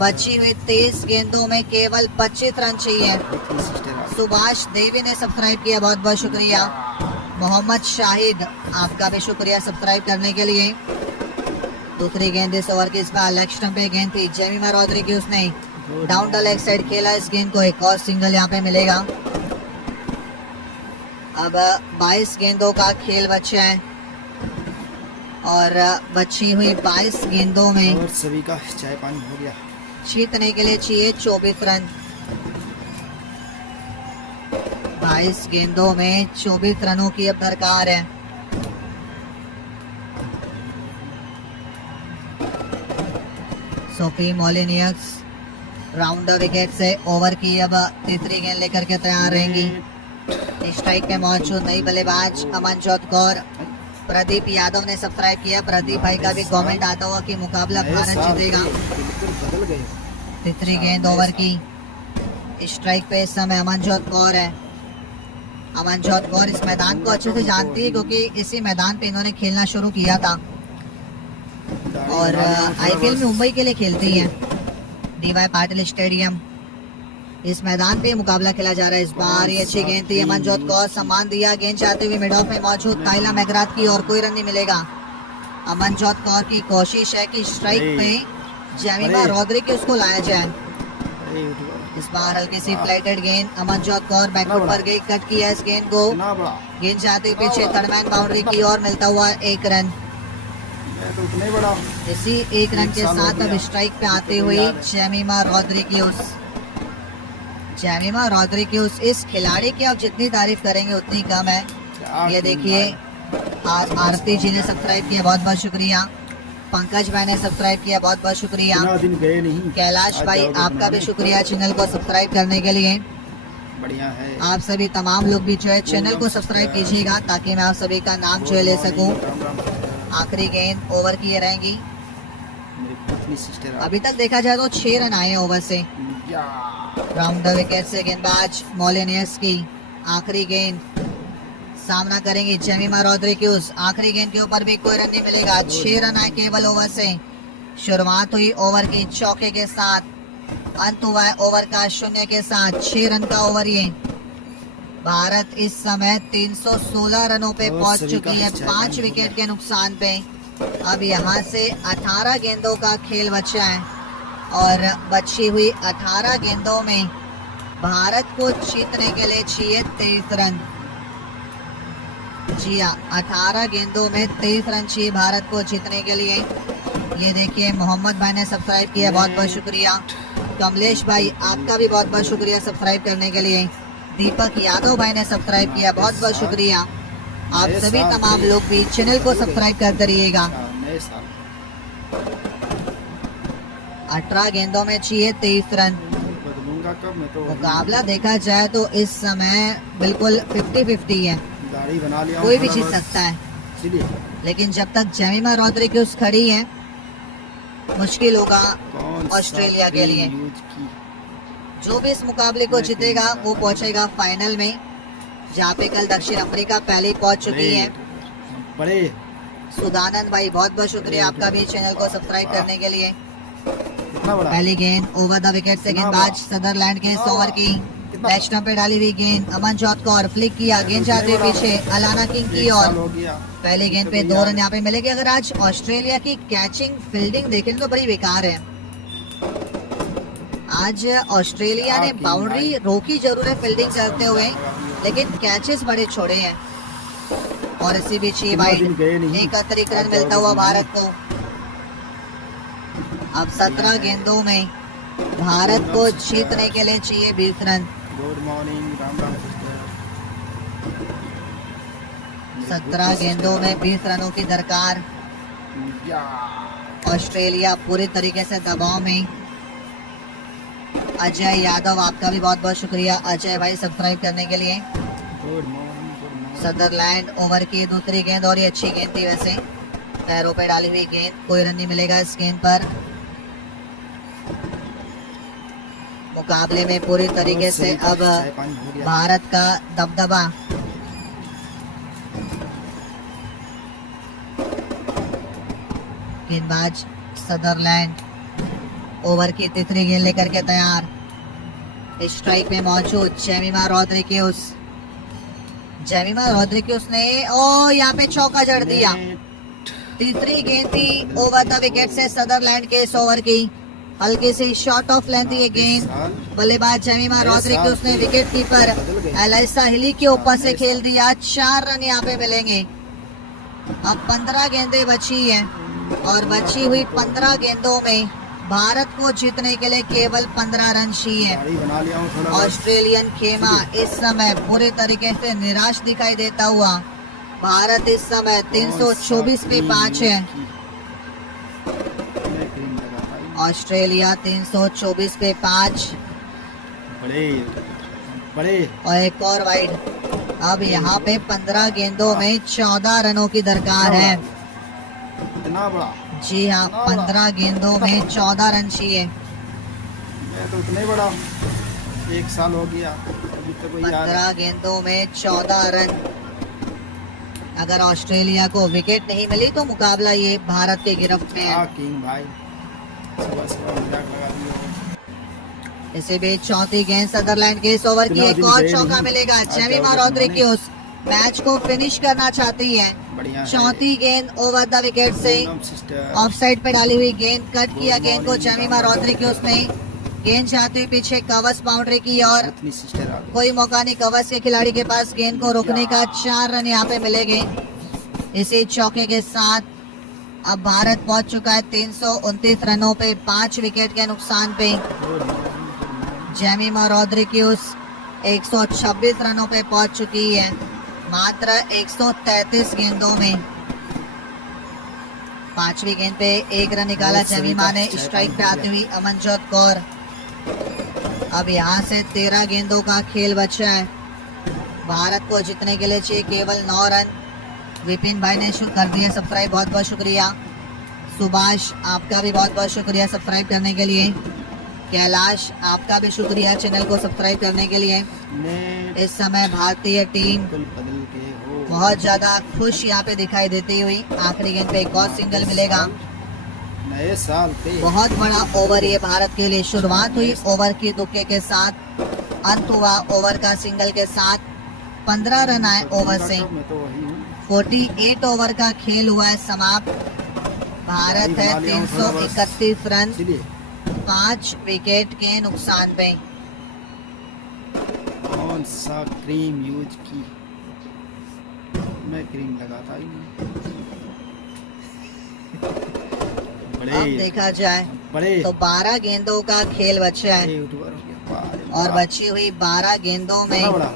बची हुई 23 गेंदों में केवल 25 रन चाहिए। सुभाष देवी ने सब्सक्राइब किया, बहुत बहुत शुक्रिया। मोहम्मद शाहिद आपका भी शुक्रिया सब्सक्राइब करने के लिए। दूसरी गेंद इस ओवर की, इस बार लेग स्टंप पे गेंद थी। जेमिमा रोड्रिग्यूज ने डाउन द लेग साइड खेला इस गेंद को, एक और सिंगल यहाँ पे मिलेगा। अब 22 गेंदों का खेल बचा है और बची हुई 22 गेंदों में और सभी का चाय पानी हो गया। जीतने के लिए चाहिए 24 रन। 22 गेंदों में 24 रनों की अब दरकार है। Sophie Molineux round the wicket से ओवर की अब तीसरी गेंद लेकर के तैयार रहेंगी। स्ट्राइक में मौजूद नई बल्लेबाज अमनजोत कौर। प्रदीप यादव ने सब्सक्राइब किया। प्रदीप भाई का भी कमेंट आता हुआ कि मुकाबला भारत जीतेगा। तीसरी गेंद ओवर की, स्ट्राइक पे इस समय अमनजोत कौर है। अमनजोत कौर इस मैदान को अच्छे से जानती है, क्योंकि इसी मैदान पे इन्होंने खेलना शुरू किया था और आईपीएल में मुंबई के लिए खेलती हैं, डीवाई पाटिल स्टेडियम। इस मैदान पे मुकाबला खेला जा रहा है। इस बार ये अच्छी गेंद थी, अमनजोत कौर सम्मान दिया, गेंद चाहते हुए मिड ऑफ में मौजूद ताइला मैगरात की और कोई रन नहीं मिलेगा। अमनजोत कौर की कोशिश है कि स्ट्राइक पे जेमिमा रॉड्रिगेज उसको लाया जाए। इस बार हल्की सी फ्लाइटेड गेंद, अमनजोत कौर बैकफुट पर गई, कट किया इस गेंद को, गेंद चाहते हुए पीछे थर्डमैन बाउंड्री की और मिलता हुआ एक रन। इसी एक रन के साथ अब स्ट्राइक पे आते हुए जेमिमा रॉड्रिगेज। जेमिमा रॉड्रिगेज इस खिलाड़ी की आप जितनी तारीफ करेंगे उतनी कम है। ये देखिए, आरती जी ने सब्सक्राइब किया, बहुत बहुत शुक्रिया। पंकज भाई ने सब्सक्राइब किया, बहुत बहुत शुक्रिया। कैलाश भाई आपका भी शुक्रिया चैनल को सब्सक्राइब करने के लिए। बढ़िया है। आप सभी तमाम लोग भी जो है चैनल को सब्सक्राइब कीजिएगा ताकि मैं आप सभी का नाम जो है ले सकूं। आखिरी गेंद ओवर की रहेंगी। अभी तक देखा जाए तो 6 रन आए ओवर से। राउंड द विकेट से गेंदबाज मोलिनियस्की। आखिरी गेंद, सामना करेंगी जेमिमा रॉड्रिगेज। आखिरी गेंद के ऊपर भी कोई रन नहीं मिलेगा। 6 रन आए केवल ओवर से। शुरुआत हुई ओवर की चौके के साथ, अंत हुआ है ओवर का 0 के साथ। 6 रन का ओवर ये। भारत इस समय 316 रनों पे पहुंच चुकी है, 5 विकेट के नुकसान पे। अब यहाँ से 18 गेंदों का खेल बचा है और बची हुई 18 गेंदों में भारत को जीतने के लिए चाहिए 23 रन। जी हाँ, 18 गेंदों में 23 रन चाहिए भारत को जीतने के लिए। ये देखिए, मोहम्मद भाई ने सब्सक्राइब किया, बहुत बहुत शुक्रिया। कमलेश भाई आपका भी बहुत बहुत शुक्रिया सब्सक्राइब करने के लिए। दीपक यादव भाई ने सब्सक्राइब किया, बहुत बहुत शुक्रिया। आप सभी तमाम लोग भी चैनल को सब्सक्राइब करते रहिएगा। 18 गेंदों में चाहिए 23 रन। मुकाबला देखा जाए तो इस समय बिल्कुल 50-50 है, कोई भी जीत सकता है। लेकिन जब तक जेमिमा रॉड्रिगेज खड़ी है मुश्किल होगा ऑस्ट्रेलिया के लिए। जो भी इस मुकाबले को जीतेगा वो पहुंचेगा फाइनल में, जहाँ पे कल दक्षिण अफ्रीका पहले ही पहुंच चुकी है। सुदानंद भाई बहुत बहुत शुक्रिया आपका भी चैनल को सब्सक्राइब करने के लिए। पहली गेंद ओवर द विकेट से गेंदबाज सदरलैंड के इस ओवर की बैक स्टंप पे डाली हुई गेंद, अमनजोत कौर फ्लिक किया, गेंद जाते पीछे अलाना किंग की और पहली गेंद पे 2 रन यहाँ पे मिलेंगे। अगर आज ऑस्ट्रेलिया की कैचिंग फील्डिंग देखें तो बड़ी बेकार है। आज ऑस्ट्रेलिया ने बाउंड्री रोकी जरूर है फील्डिंग करते हुए, लेकिन कैचेस बड़े छोड़े हैं। और इसी बीच ये वाइड, एक अतिरिक्त रन मिलता हुआ भारत को। अब 17 गेंदों में भारत को जीतने के लिए चाहिए 20 run. Good morning, Ram Ram. 17 गेंदों में 20 रनों की दरकार। ऑस्ट्रेलिया पूरी तरीके से दबाव में। अजय यादव आपका भी बहुत बहुत शुक्रिया अजय भाई सब्सक्राइब करने के लिए। सदरलैंड ओवर की दूसरी गेंद और ये अच्छी गेंद थी वैसे, पैरों पे डाली हुई गेंद, कोई रन नहीं मिलेगा इस गेंद पर। मुकाबले में पूरी तरीके से अब भारत का दबदबा। गेंदबाज सदरलैंड ओवर की तीसरी गेंद लेकर के तैयार। स्ट्राइक में मौजूद जेमिमा रॉड्रिगेज। जेमिमा रॉड्रिगेज ने यहाँ पे चौका जड़ दिया। तीसरी गेंद थी ओवर द विकेट से सदरलैंड के इस ओवर की, हल्की सी शॉर्ट ऑफ लेंथ ये गेंद। बल्लेबाज जेमिमा रॉड्रिगेज ने विकेट कीपर एलाइसा हिली के ऊपर से खेल दिया। 4 रन यहाँ पे मिलेंगे। अब 15 गेंदें बची हैं और बची हुई 15 गेंदों में भारत को जीतने के लिए केवल 15 रन चाहिए। ऑस्ट्रेलियन खेमा इस समय पूरे तरीके से निराश दिखाई देता हुआ। भारत इस समय 324 पे 5 है, ऑस्ट्रेलिया 324 पे 5। और एक और वाइड। अब यहाँ पे 15 गेंदों में 14 रनों की दरकार है। इतना बड़ा? जी हाँ, 15 गेंदों में 14 रन चाहिए। तो उतने बड़ा, 1 साल हो गया अभी तक कोई 15 गेंदों में 14 रन। अगर ऑस्ट्रेलिया को विकेट नहीं मिली तो मुकाबला ये भारत के गिरफ्त में है। किंग भाई सुबह सुबह मजाक लगा दिया। इसी बीच चौथी गेंद सदरलैंड के इस ओवर की एक और चौका मिलेगा। जेमिमा रोड्रिग्यूस मैच को फिनिश करना चाहती है। बढ़िया है। चौथी गेंद ओवर द विकेट से सिस्टर ऑफ साइड पे डाली हुई गेंद कट किया गेंद को जेमिमा रोड्रिग्यूस ने। गेंद जाते हुए पीछे कवच बाउंड्री की और अपनी सिस्टर आ गई। कोई मौका नहीं कवच के खिलाड़ी के पास गेंद को रोकने का। 4 रन यहाँ पे मिलेंगे। इसी चौके के साथ अब भारत पहुंच चुका है 329 रनों पे 5 विकेट के नुकसान पे। जेमिमा रोड्रिग्यूस 126 रनों पे पहुंच चुकी है मात्र 133 गेंदों में। 5वीं गेंद पे 1 रन निकाला जेमिमा ने। स्ट्राइक पे आती हुई अमनजोत कौर। अब यहाँ से 13 गेंदों का खेल बचा है। भारत को जीतने के लिए चाहिए केवल 9 रन। विपिन भाई ने शुरू कर दिया सब्सक्राइब, बहुत बहुत शुक्रिया। सुभाष आपका भी बहुत बहुत शुक्रिया सब्सक्राइब करने के लिए। कैलाश आपका भी शुक्रिया चैनल को सब्सक्राइब करने के लिए। इस समय भारतीय टीम बदल के हो बहुत ज्यादा खुश यहाँ पे दिखाई देती हुई। आखिरी गेंद पे एक और सिंगल मिलेगा। नए साल पे बहुत बड़ा ओवर ये भारत के लिए। शुरुआत हुई ओवर की तुक्के के साथ, अंत हुआ ओवर का सिंगल के साथ। 15 रन आए ओवर से। मैं तो वही हूँ। 48 ओवर का खेल हुआ है समाप्त। भारत है 331 रन चलिए 5 विकेट के नुकसान पे। कौन सा क्रीम यूज की? मैं क्रीम लगाता ही नहीं। अब देखा जाए बड़े तो 12 गेंदों का खेल बचा है यूट्यूबर हो गया। और बची हुई 12 गेंदों में बड़ा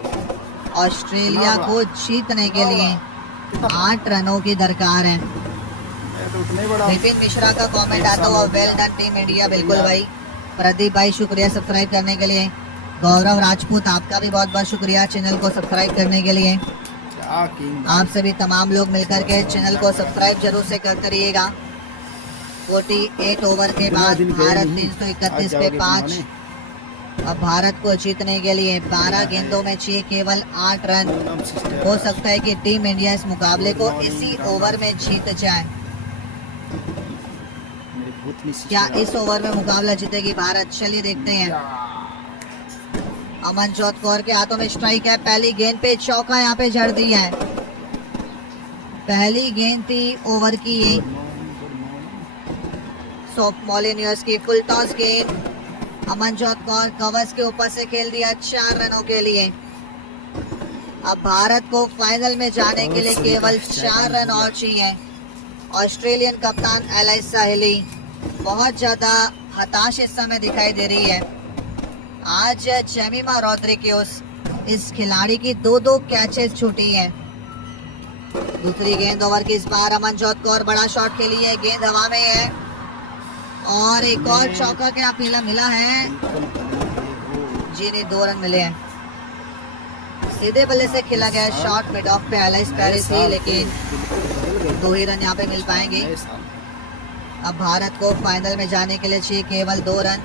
ऑस्ट्रेलिया को जीतने के लिए 8 रनों की दरकार है। मैं तो उतना ही बड़ा हूँ। विपिन मिश्रा का कमेंट आता हुआ वेल डन टीम इंडिया। बिल्कुल भाई। प्रदीप भाई शुक्रिया सब्सक्राइब करने के लिए। गौरव राजपूत आपका भी बहुत बहुत शुक्रिया चैनल को सब्सक्राइब करने के लिए। क्या किंग आप सभी तमाम लोग मिलकर के चैनल को सब्सक्राइब जरूर से करते रहिएगा। 48 ओवर के बाद भारत 331 पे 5। अब भारत को जीतने के लिए 12 गेंदों में चाहिए केवल 8 रन। हो सकता है कि टीम इंडिया इस मुकाबले को इसी ओवर में जीत जाए। क्या इस ओवर में मुकाबला जीतेगी भारत? चलिए देखते हैं। अमनजोत कौर के हाथों में स्ट्राइक है। पहली गेंद पे चौका यहाँ पे जड़ दिया है। पहली गेंद थी ओवर की ये। सोप मोलिनियस की फुल टॉस गेंद। अमनजोत कौर कवच के ऊपर से खेल दिया 4 रनों के लिए। अब भारत को फाइनल में जाने के लिए केवल 4 रन और चाहिए। ऑस्ट्रेलियन कप्तान एलिसा हेली बहुत ज्यादा हताश इस समय दिखाई दे रही है। आज जेमिमा रोड्रिग्यूस इस खिलाड़ी की 2-2 कैचेस छूटी हैं। दूसरी गेंद ओवर की इस बार अमनजोत कौर बड़ा शॉट खेली है। गेंद हवा में है और एक और चौका क्या पीला मिला है? जी नहीं, 2 रन मिले हैं। सीधे बल्ले से खेला गया शॉट मिड ऑफ पे एलिस पेरी थी, लेकिन 2 ही रन यहाँ पे मिल पाएंगे। अब भारत को फाइनल में जाने के लिए चाहिए केवल 2 रन।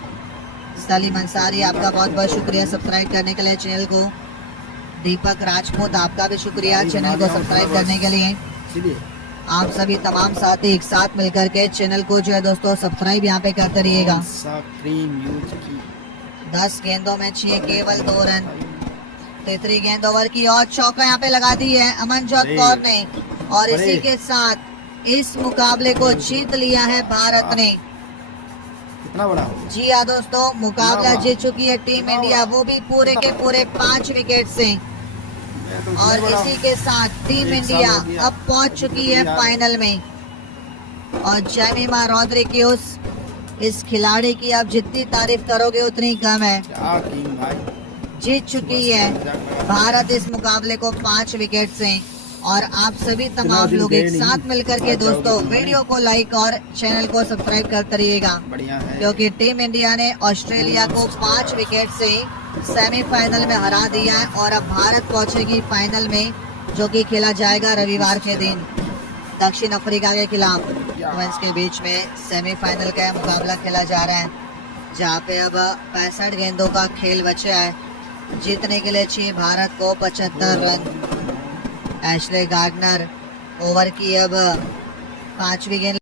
सलीम अंसारी आपका बहुत बहुत शुक्रिया सब्सक्राइब करने के लिए चैनल को। दीपक राजपूत आपका भी शुक्रिया चैनल को सब्सक्राइब करने के लिए। आप सभी तमाम साथी एक साथ मिलकर के चैनल को जो है दोस्तों सब्सक्राइब यहाँ पे करते रहिएगा। 10 गेंदों में चाहिए केवल 2 रन। तीसरी गेंद ओवर की और चौका यहाँ पे लगा दी है अमनजोत कौर ने और इसी के साथ इस मुकाबले को जीत लिया है भारत ने। कितना बड़ा? जी हाँ दोस्तों, मुकाबला जीत चुकी है टीम इंडिया, वो भी पूरे के पूरे 5 विकेट से। और इसी के साथ टीम इंडिया अब पहुंच चुकी है फाइनल में। और जेमिमा रोड्रिग्यूस इस खिलाड़ी की आप जितनी तारीफ करोगे उतनी कम है। क्या किंग भाई, जीत चुकी है भारत इस मुकाबले को 5 विकेट से। और आप सभी तमाम लोग एक साथ मिलकर के दोस्तों वीडियो को लाइक और चैनल को सब्सक्राइब करते रहिएगा, बढ़िया है। क्योंकि टीम इंडिया ने ऑस्ट्रेलिया को 5 विकेट से सेमीफाइनल में हरा दिया है। और अब भारत पहुंचेगी फाइनल में, जो कि खेला जाएगा रविवार के दिन दक्षिण अफ्रीका के खिलाफ। वुमेन्स के बीच में सेमीफाइनल का मुकाबला खेला जा रहा है, जहां पे अब 65 गेंदों का खेल बचा है। जीतने के लिए चाहिए भारत को 75 रन। एशले गार्डनर ओवर की अब 5वीं गेंद